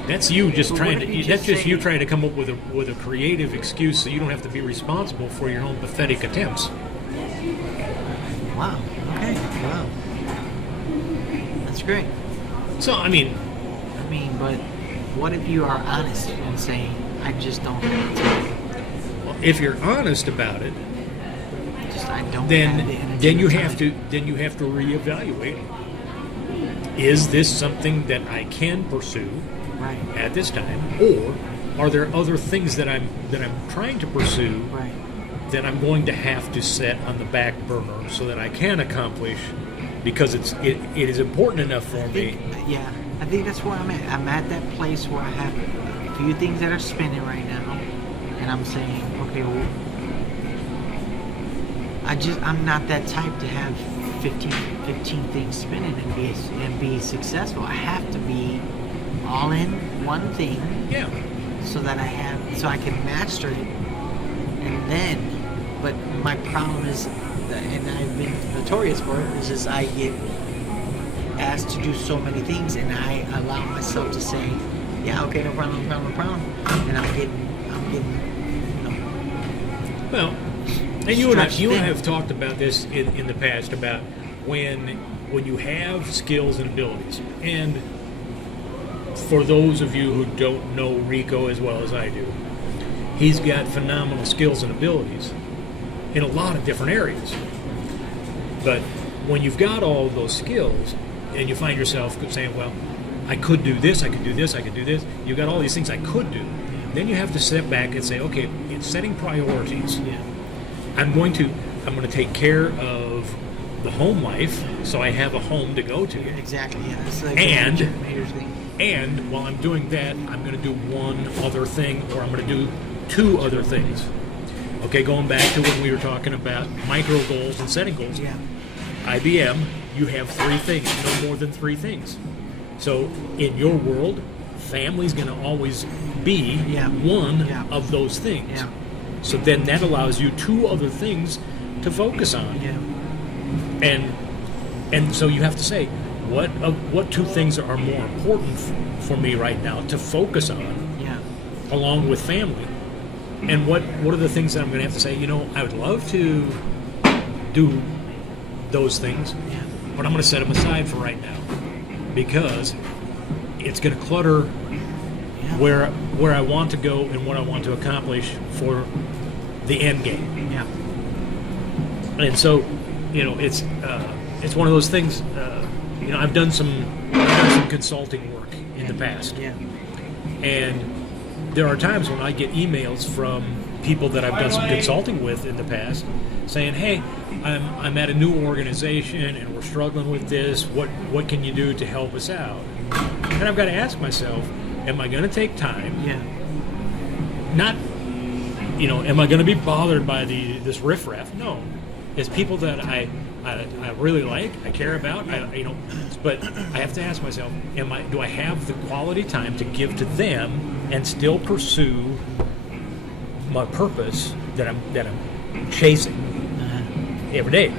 that's you just But trying what to. if you That's just just say- you trying to come up with a creative excuse so you don't have to be responsible for your own pathetic attempts. Wow. Okay. Wow. That's great. So I mean, But what if you are honest and saying, I just don't have time. if you're honest about it, I don't have the energy then you or have time. to reevaluate. Is this something that I can pursue Right. at this time, or are there other things that I'm trying to pursue Right. that I'm going to have to set on the back burner so that I can accomplish, because it is important enough for me. I think that's where I'm at. I'm at that place where I have a few things that are spinning right now, and I'm saying, okay, well, I'm not that type to have 15 things spinning and be successful. I have to be all in one thing Yeah. so that so I can master it, and then. But my problem is, and I've been notorious for it, is just I get asked to do so many things, and I allow myself to say, yeah, okay, no problem, and I'm getting, Well, and you and Stretched I thin. have talked about this in the past about when you have skills and abilities. And for those of you who don't know Rico as well as I do, he's got phenomenal skills and abilities in a lot of different areas. But when you've got all of those skills and you find yourself saying, well, I could do this, I could do this, I could do this, you've got all these things I could do, then you have to step back and say, okay, in setting priorities, I'm going to take care of the home life so I have a home to go to. exactly, yeah. It's like And- a major thing. And while I'm doing that, I'm going to do one other thing, or I'm going to do two other things. Okay, going back to when we were talking about micro goals and setting goals. Yeah, IBM, you have three things, no more than three things. So in your world, family's going to always be one Yeah. of those things. yeah, So then that allows you two other things to focus on. yeah. And so you have to say, what two things are more important for me right now to focus on, Yeah. along with family? And what are the things that I'm going to have to say, I would love to do those things, Yeah. but I'm going to set them aside for right now because it's going to clutter Yeah. where I want to go and what I want to accomplish for the end game. Yeah. And so, it's one of those things. I've done some consulting work in the past, Yeah. and there are times when I get emails from people that I've done some consulting with in the past, saying, "Hey, I'm at a new organization and we're struggling with this. What can you do to help us out?" And I've got to ask myself, am I going to take time? Yeah. Not, am I going to be bothered by this riffraff? No. It's people that I really like, I care about, but I have to ask myself, do I have the quality time to give to them and still pursue my purpose that I'm chasing every day?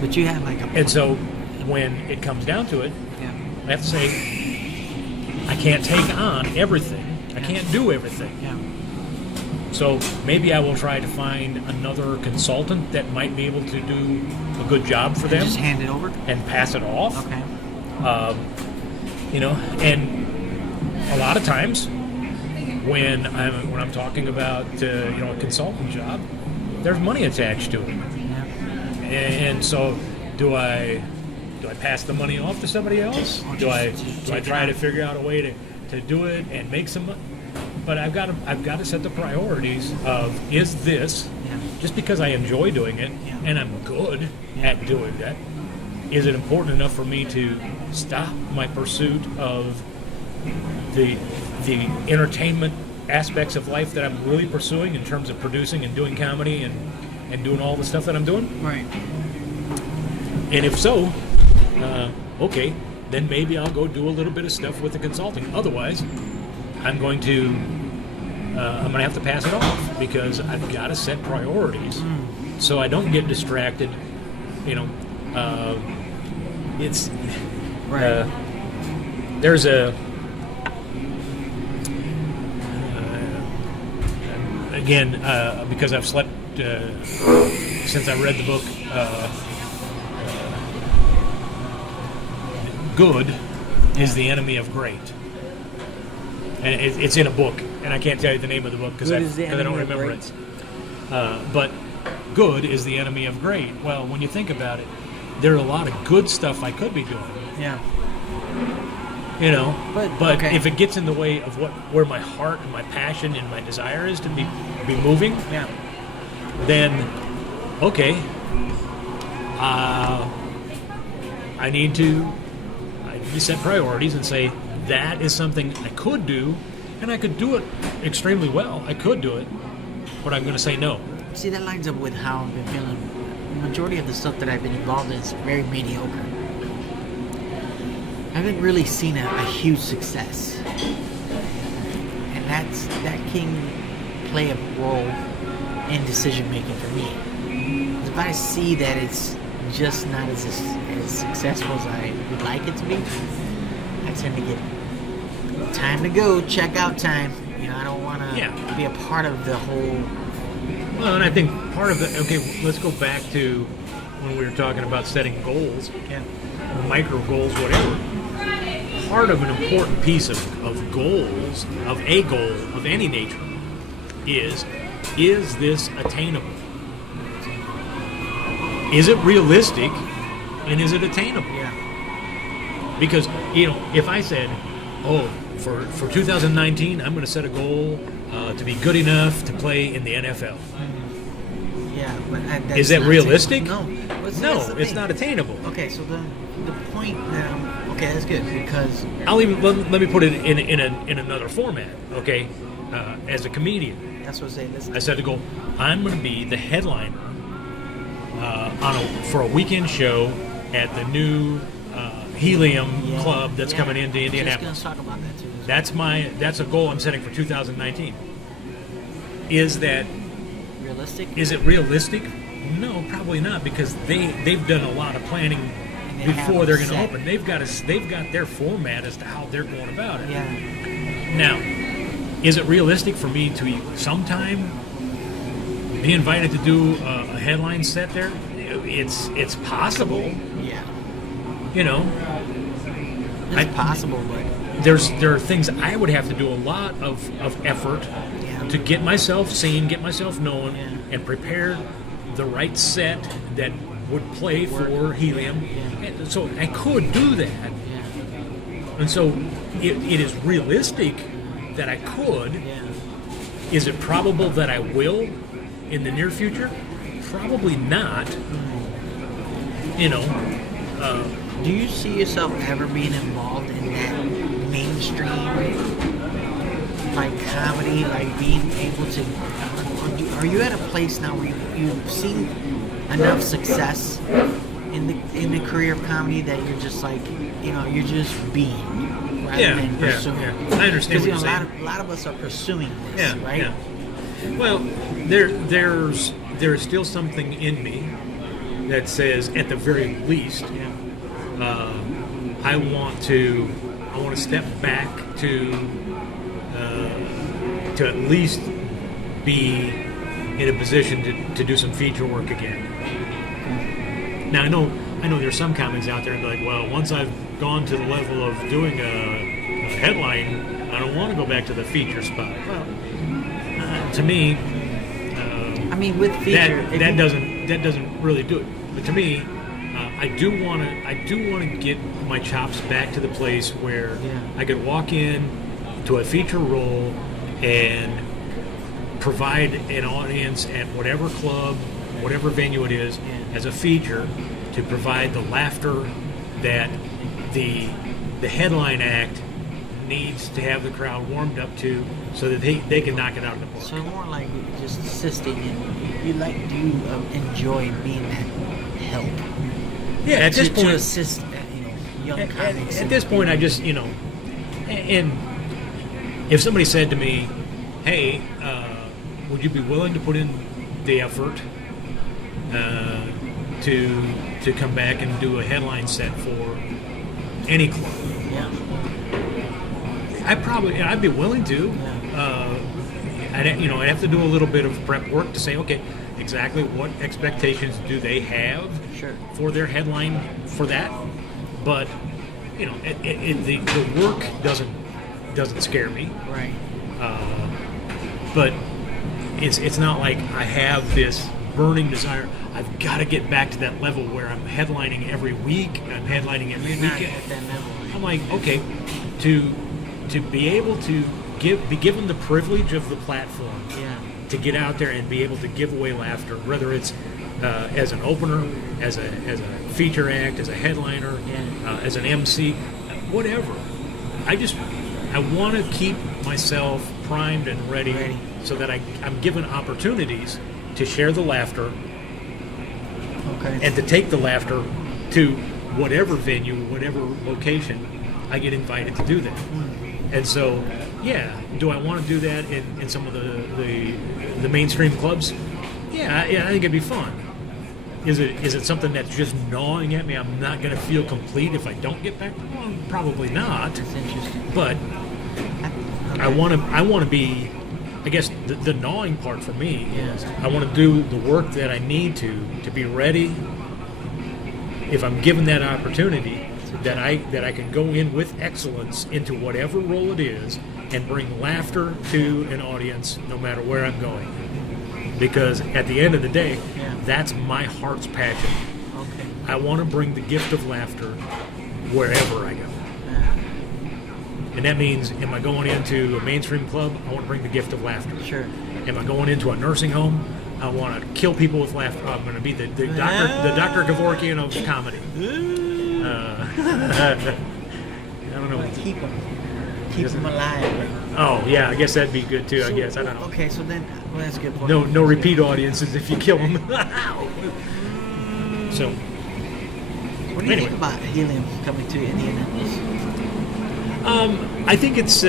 But you have like a And so when it comes down to it, yeah. I have to say, I can't take on everything. I can't do everything. Yeah. So maybe I will try to find another consultant that might be able to do a good job for them Just hand it over. and pass it off. Okay. And a lot of times when I'm talking about a consultant job, there's money attached to it. Yeah. And so do I pass the money off to somebody else? Or Do I just try take it to out? figure out a way to do it and make some money? But I've got to set the priorities of, is this Yeah. just because I enjoy doing it Yeah. and I'm good at doing that, is it important enough for me to stop my pursuit of the entertainment aspects of life that I'm really pursuing in terms of producing and doing comedy and doing all the stuff that I'm doing? Right. And if so, okay, then maybe I'll go do a little bit of stuff with the consulting. Otherwise, I'm going to have to pass it off because I've got to set priorities so I don't get distracted. You know, it's Right. there's a again because I've slept since I read the book. Good is the enemy of great, and it's in a book, and I can't tell you the name of the book because I don't remember it. But good is the enemy of great. Well, when you think about it, there are a lot of good stuff I could be doing. Yeah. You know, but okay. if it gets in the way of where my heart and my passion and my desire is to be moving, Yeah. then okay, I need to set priorities and say that is something I could do, and I could do it extremely well. I could do it, but I'm going to say no. See, that lines up with how I've been feeling. The majority of the stuff that I've been involved in is very mediocre. I haven't really seen a huge success, and that can play a role in decision making for me. If I see that it's just not as successful as I would like it to be, I tend to get time to go, check out time. You know, I don't want to be a part of the whole. Well, and I think part of the okay, let's go back to when we were talking about setting goals, micro goals, whatever. Part of an important piece of goals, of a goal of any nature, is this attainable? Is it realistic, and is it attainable? Yeah. Because, you know, if I said, oh, for 2019, I'm going to set a goal to be good enough to play in the NFL. Yeah, but that's Is that not realistic? attainable. No. No, it's not attainable. Okay, so the point that okay, that's good because Let me put it in another format. Okay, as a comedian, that's what I'm saying. I set the goal. I'm going to be the headliner for a weekend show at the new Helium Club that's coming into Indianapolis. Just gonna talk about that too. That's a goal I'm setting for 2019. Is that Realistic? Is it realistic? No, probably not, because they've done a lot of planning before they're going to open. They've got their format as to how they're going about it. Yeah. Now, is it realistic for me to sometime be invited to do a headline set there? It's possible. Yeah. You know, It's possible, but there are things I would have to do a lot of effort yeah. to get myself seen, get myself known, Yeah. and prepare the right set that would play for Helium. Yeah. And so I could do that. Yeah. And so it is realistic that I could. Yeah. Is it probable that I will in the near future? Probably not. You know, Do you see yourself ever being involved in that mainstream, like comedy, like being able to? Are you at a place now where you've seen enough success in the career of comedy that you're just like, you know, you're just being rather than pursuing? Yeah. I understand what you're Because saying. a lot of us are pursuing this, right? Yeah. Well, there's still something in me that says, at the very least, I want to step back to at least be in a position to do some feature work again. Now I know there's some comics out there and be like, well, once I've gone to the level of doing a headline, I don't want to go back to the feature spot. Well, to me, I mean, with feature, that doesn't really do it. But to me, I do want to get my chops back to the place where I could walk in to a feature role and provide an audience at whatever club, whatever venue it is, as a feature to provide the laughter that the headline act needs to have the crowd warmed up to, so that they can knock it out of the park. So more like just assisting, and do you enjoy being that help? Yeah, at this to point, assist, young comics. at this point, I just, and if somebody said to me, "Hey, would you be willing to put in the effort to come back and do a headline set for any club?" Yeah. I'd be willing to. I'd have to do a little bit of prep work to say, okay, exactly what expectations do they have Sure. for their headline for that? But the work doesn't scare me. Right. But it's not like I have this burning desire. I've got to get back to that level where I'm headlining every week. I'm headlining every You're not weekend. at that level. I'm like, okay, to be able to be given the privilege of the platform, Yeah. to get out there and be able to give away laughter, whether it's as an opener, as a feature act, as a headliner, as an MC, whatever. I want to keep myself primed and ready. So that I'm given opportunities to share the laughter Okay. and to take the laughter to whatever venue, whatever location I get invited to do that. And so, yeah, do I want to do that in some of the mainstream clubs? Yeah, I think it'd be fun. Is it something that's just gnawing at me? I'm not going to feel complete if I don't get back. Well, probably not. That's interesting. But I want to be. I guess the gnawing part for me is I want to do the work that I need to be ready. If I'm given that opportunity, that I can go in with excellence into whatever role it is and bring laughter to an audience no matter where I'm going. Because at the end of the day, that's my heart's passion. Okay. I want to bring the gift of laughter wherever I go. And that means, am I going into a mainstream club? I want to bring the gift of laughter. Sure. Am I going into a nursing home? I want to kill people with laughter. I'm going to be the Dr. Kevorkian of comedy. I don't know. Keep them alive. Oh yeah, I guess that'd be good too. I guess I don't know. Okay, so then, that's a good point. No repeat audiences if you kill them. So, What do you think about helium coming to Indianapolis? I think it's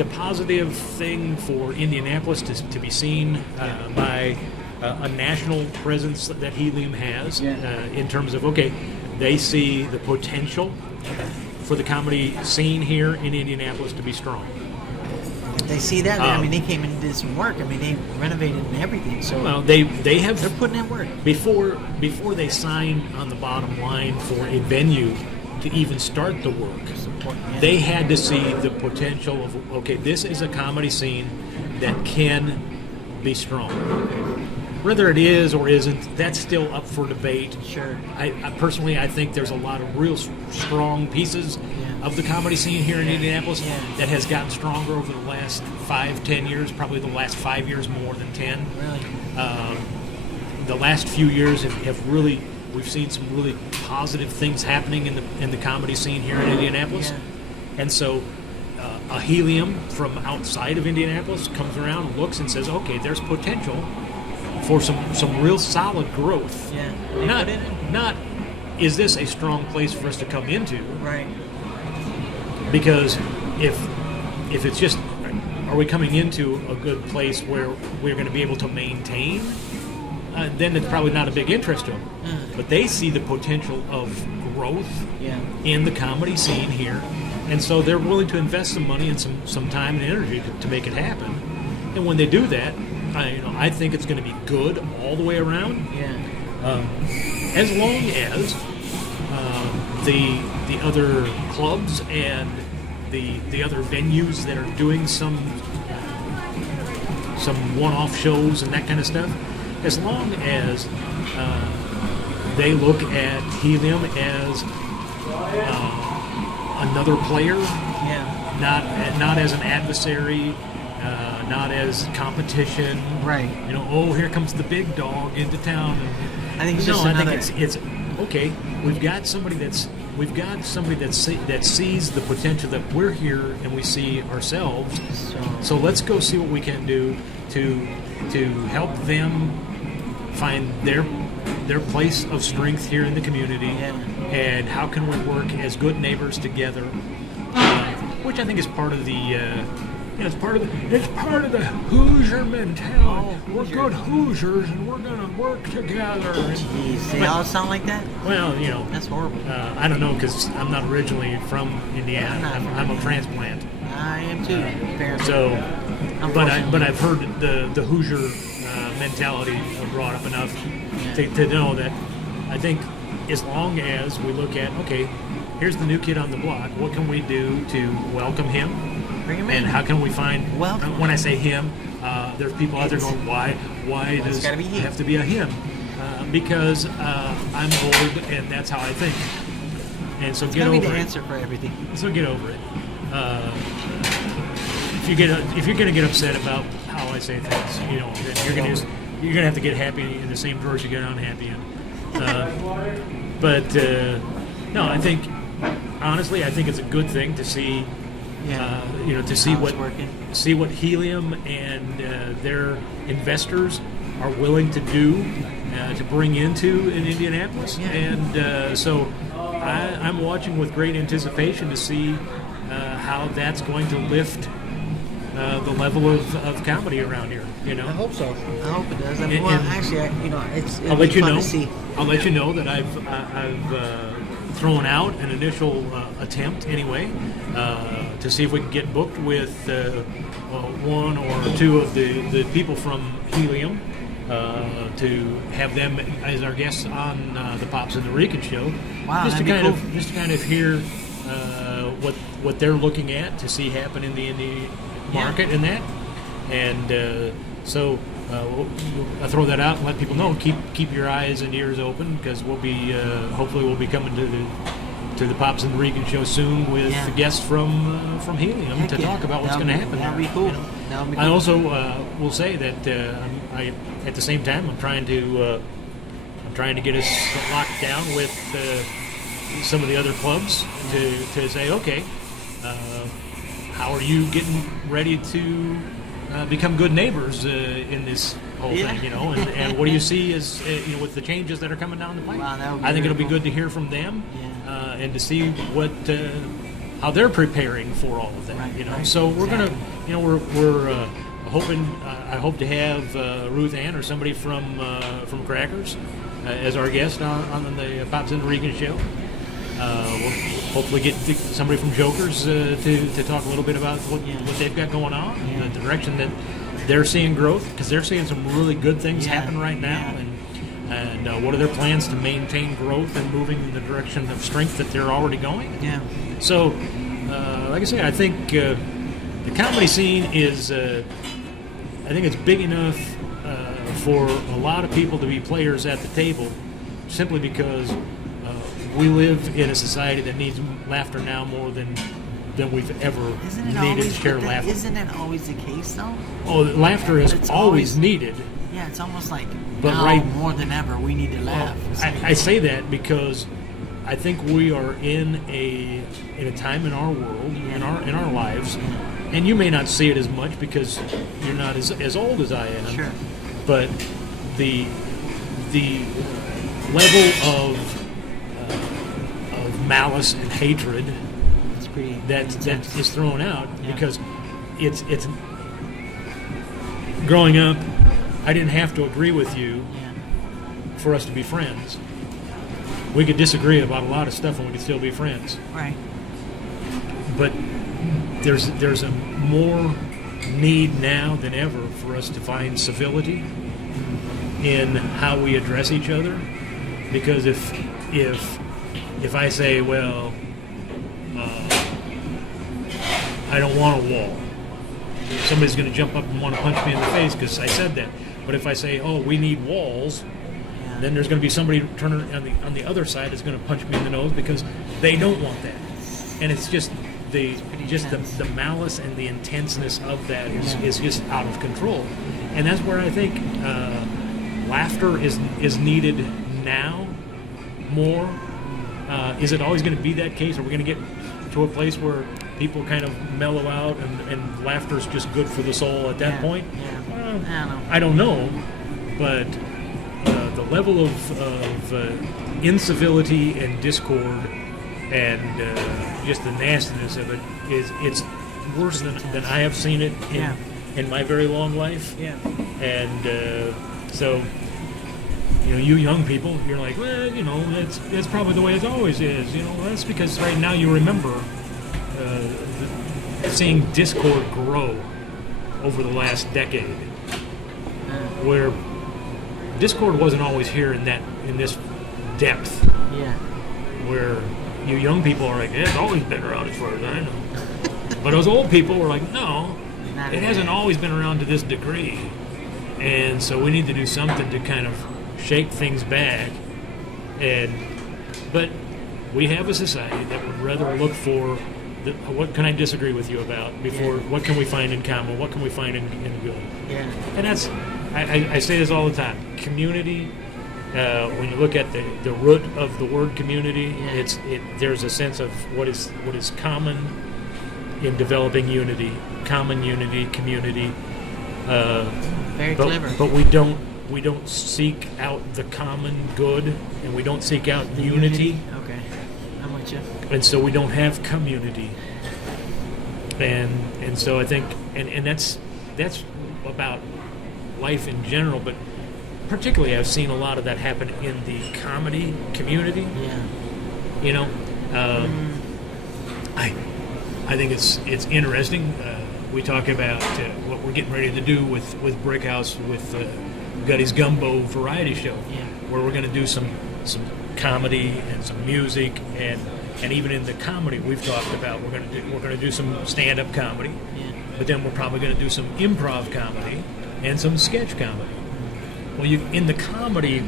a positive thing for Indianapolis to be seen by a national presence that Helium has in terms of, okay, they see the potential for the comedy scene here in Indianapolis to be strong. They see that. I mean, they came and did some work. I mean, they renovated and everything. So Well, they're putting in work. before they sign on the bottom line for a venue to even start the work. They had to see the potential of, okay, this is a comedy scene that can be strong. Whether it is or isn't, that's still up for debate. Sure. I personally, I think there's a lot of real strong pieces of the comedy scene here in Indianapolis that has gotten stronger over the last 5-10 years, probably the last 5 years more than 10. Really? The last few years have really, we've seen some really positive things happening in the comedy scene here in Indianapolis. And so a Helium from outside of Indianapolis comes around, looks and says, okay, there's potential for some real solid growth. Not is this a strong place for us to come into? Right. Because if it's just, are we coming into a good place where we're going to be able to maintain? Then it's probably not a big interest to them. But they see the potential of growth in the comedy scene here, and so they're willing to invest some money and some time and energy to make it happen. And when they do that, I think it's going to be good all the way around. As long as the other clubs and the other venues that are doing some one-off shows and that kind of stuff, as long as they look at Helium as another player, not as an adversary, not as competition. Right. You know, oh, here comes the big dog into town. I think it's no, just I another. think it's okay. We've got somebody that sees the potential that we're here and we see ourselves. So let's go see what we can do to help them find their place of strength here in the community, and how can we work as good neighbors together, which I think is part of the it's part of the Hoosier mentality. We're good Hoosiers and we're gonna work together. Jeez, they all sound like that? Well, you know, That's horrible. I don't know, because I'm not originally from Indiana. I'm a transplant. I am too, apparently. So, but Unfortunately. I've heard the Hoosier mentality brought up enough to know that I think as long as we look at, okay, here's the new kid on the block, what can we do to welcome him? Bring him And in. how can we find, Welcome. when I say him, there's people out there It's- going, why does gotta be it him. have to be a him? Because I'm old and that's how I think. And so It's get gonna be over the it. answer for everything. So get over it. If you're gonna get upset about how I say things, you know, then you're gonna have to get happy in the same drawers you get unhappy in. But no, I think honestly, I think it's a good thing to see. You know, to see How it's working. what Helium and their investors are willing to do to bring into in Indianapolis, Yeah. and so I'm watching with great anticipation to see how that's going to lift the level of comedy around here. You know, I hope so. I hope it does. I mean, And- well, and actually, it'll I'll be let you fun know. to see. I'll let you know that I've thrown out an initial attempt anyway to see if we can get booked with one or two of the people from Helium to have them as our guests on the Pops and the Rican show. Wow, just to that'd be kind of just to kind of hear what they're looking at to see happen in the indie market and that. And so I throw that out and let people know. Keep your eyes and ears open, because we'll be hopefully we'll be coming to the Pops and the Rican show soon with Yeah. the guests from Helium Heck to yeah. talk about what's That'll going to be- happen. that'll there, be cool. you know. That'll be I cool. also will say that I at the same time I'm trying to get us locked down with some of the other clubs to say, okay, how are you getting ready to become good neighbors in this whole Yeah. thing, you know, and what do you see as you know, with the changes that are coming down the pipe? Wow, that would be I think it'll very be cool. good to hear from them, Yeah. and to see what how they're preparing for all of that, Right, you know. right, So we're exactly. gonna, you know, we're hoping. I hope to have Ruth Ann or somebody from Crackers as our guest on the Pops and the Rican show. We'll hopefully get somebody from Jokers to talk a little bit about what they've got going on, Yeah. the direction that they're seeing growth, because they're seeing some really good things Yeah. happen right now, Yeah. and what are their plans to maintain growth and moving in the direction of strength that they're already going. Yeah. So, like I say, I think the comedy scene is, I think it's big enough for a lot of people to be players at the table, simply because we live in a society that needs laughter now more than we've ever Isn't it needed always? to share but laughter. Isn't it always the case though? Oh, laughter is It's always always- needed. Yeah, it's almost like But now right- more than ever we need to laugh. It's like- I say that because I think we are in a time in our world, in our lives, and you may not see it as much because you're not as old as I am. Sure. But the level of malice and hatred it's pretty. that intense. is thrown out, Yeah. because it's growing up, I didn't have to agree with you Yeah. for us to be friends. We could disagree about a lot of stuff and we could still be friends. Right. But there's a more need now than ever for us to find civility in how we address each other. Because if I say, well, I don't want a wall, somebody's going to jump up and want to punch me in the face because I said that. But if I say, oh, we need walls, then there's going to be somebody on the other side that's going to punch me in the nose because they don't want that. And it's just, intense. the malice and the intenseness of that is just out of control, and that's where I think laughter is needed now more. Is it always going to be that case? Are we going to get to a place where people kind of mellow out and laughter is just good for the soul at that point? Yeah. I don't know. But the level of incivility and discord and just the nastiness of it it's worse than I have seen it in my very long life. Yeah. And so, you young people, you're like, well, that's probably the way it always is. That's because right now you remember seeing discord grow over the last decade, where discord wasn't always here in this depth. Yeah. Where you young people are like, it's always been around as far as I know. But those old people were like, no, it hasn't always been around to this degree. And so we need to do something to kind of shake things back. But we have a society that would rather look for what can I disagree with you about before what can we find in common, what can we find in good. Yeah. And that's, I say this all the time, community. When you look at the root of the word community, there's a sense of what is common in developing unity, common unity, community. Very clever. But we don't seek out the common good, and we don't seek out unity. Okay, I'm with you. And so we don't have community. And so I think, and that's about life in general, but particularly I've seen a lot of that happen in the comedy community. Yeah. I think it's interesting. We talk about what we're getting ready to do with Brickhouse with Gutty's Gumbo variety show, where we're going to do some comedy and some music, and even in the comedy we've talked about we're going to do some stand-up comedy, but then we're probably going to do some improv comedy and some sketch comedy. Well, in the comedy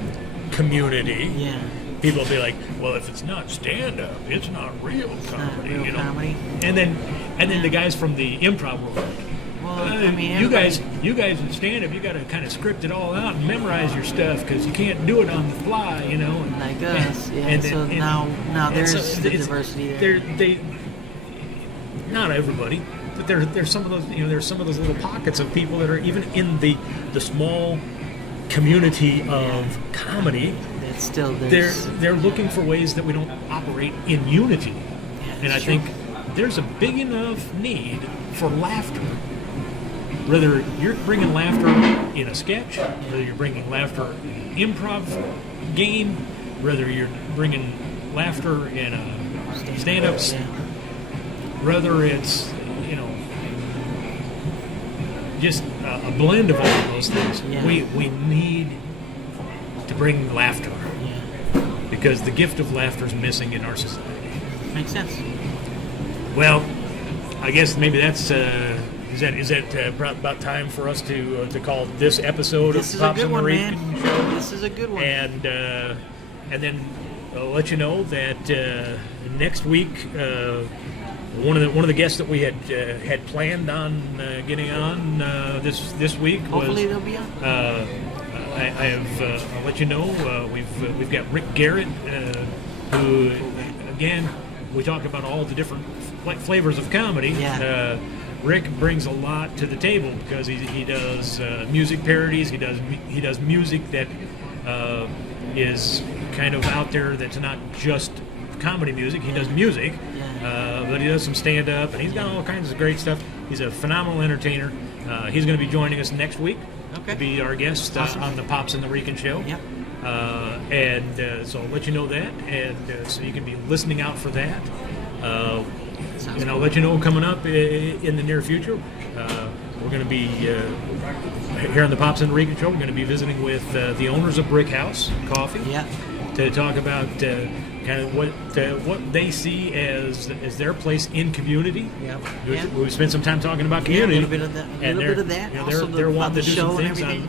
community, people will be like, well, if it's not stand-up, it's not real comedy, not real comedy. And then the guys from the improv world are like, well, you guys in stand-up, you got to kind of script it all out and memorize your stuff because you can't do it on the fly, And, like us, so now there's the diversity there. Not everybody, but there's some of those, there's some of those little pockets of people that are even in the small community of comedy. It's still they're looking for ways that we don't operate in unity, and I think there's a big enough need for laughter. Whether you're bringing laughter in a sketch, whether you're bringing laughter in an improv game, whether you're bringing laughter in a stand-up, whether it's just a blend of all of those things. We need to bring laughter because the gift of laughter is missing in our society. Makes sense. Well, I guess maybe that's is that about time for us to call this episode of Pops and the Rican Show? This is a good one. And then I'll let you know that next week. One of the guests that we had planned on getting on this week hopefully was. They'll be on. I have. I'll let you know. We've got Rick Garrett, who again we talk about all the different flavors of comedy. Yeah. Rick brings a lot to the table because he does music parodies. He does music that is kind of out there. That's not just comedy music. He does music. But he does some stand-up, and he's got all kinds of great stuff. He's a phenomenal entertainer. He's going to be joining us next week to be our guest on the Pops and the Rican Show. Yep. So I'll let you know that, and so you can be listening out for that. And I'll let you know coming up in the near future. We're going to be here on the Pops and the Rican Show. We're going to be visiting with the owners of Brickhouse Coffee to talk about kind of what they see as their place in community. Yep. We spent some time talking about Yeah, a community. little bit of that. And they're wanting to do some things and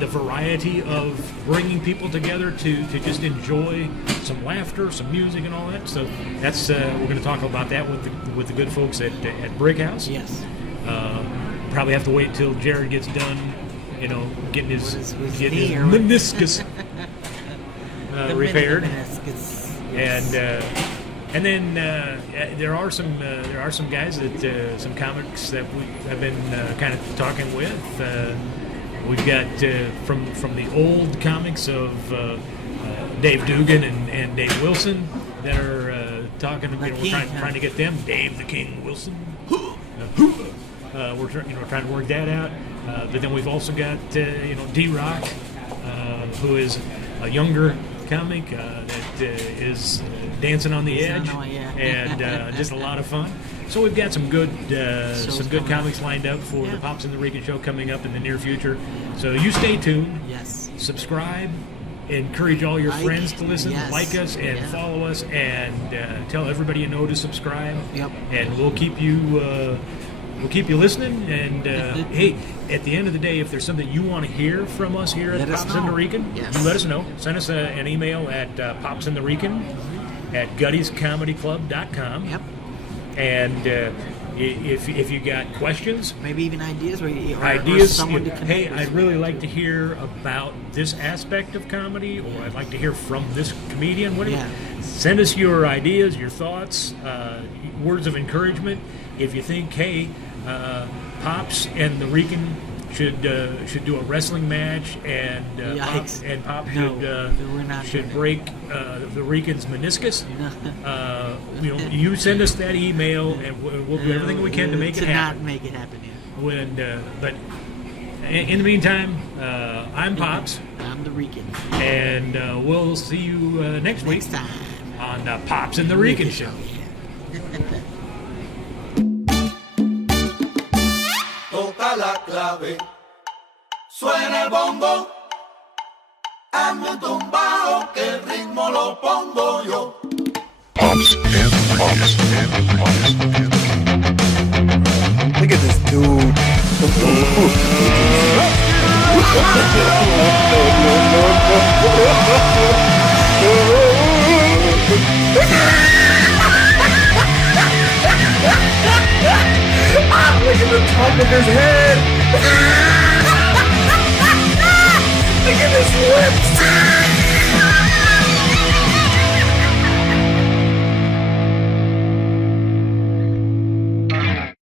the variety of bringing people together to just enjoy some laughter, some music, and all that. So that's we're going to talk about that with the good folks at Brick House. Yes. Probably have to wait till Jared gets done, getting his knee or meniscus repaired. Meniscus. And then there are some guys that some comics that we have been kind of talking with. We've got from the old comics of Dave Dugan and Dave Wilson that are talking. We're trying to get them. Dave the King Wilson. We're trying to work that out. But then we've also got D-Rock, who is a younger comic that is dancing on the edge, and just a lot of fun. So we've got some good comics lined up for the Pops and the Rican show coming up in the near future. So you stay tuned. Yes. Subscribe. Encourage all your friends to listen. Yes. Like us and follow us, and tell everybody you know to subscribe. Yep. And we'll keep you. We'll keep you listening, and hey, at the end of the day, if there's something you want to hear from us here at Pops and the Rican, you let us know. Send us an email at popsandtherican@guttiescomedyclub.com. Yep. And if you got questions, maybe even ideas, or someone to connect hey, with. I'd really like to hear about this aspect of comedy, or I'd like to hear from this comedian. Whatever. Yeah. Send us your ideas, your thoughts, words of encouragement. If you think, hey, Pops and the Rican should do a wrestling match, and Pop should break the Rican's meniscus. You send us that email, and we'll do everything we can to make it happen. Not make it happen. Yeah. But in the meantime, I'm Pops. I'm the Rican. And we'll see you next week time on Pops and the Rican Show. Toca la clave, suena el bongo, hazme un tumbao que el ritmo lo pongo yo. Pops and Pops and Pops and Look at this dude. Look at the top of his head. Look at his lips.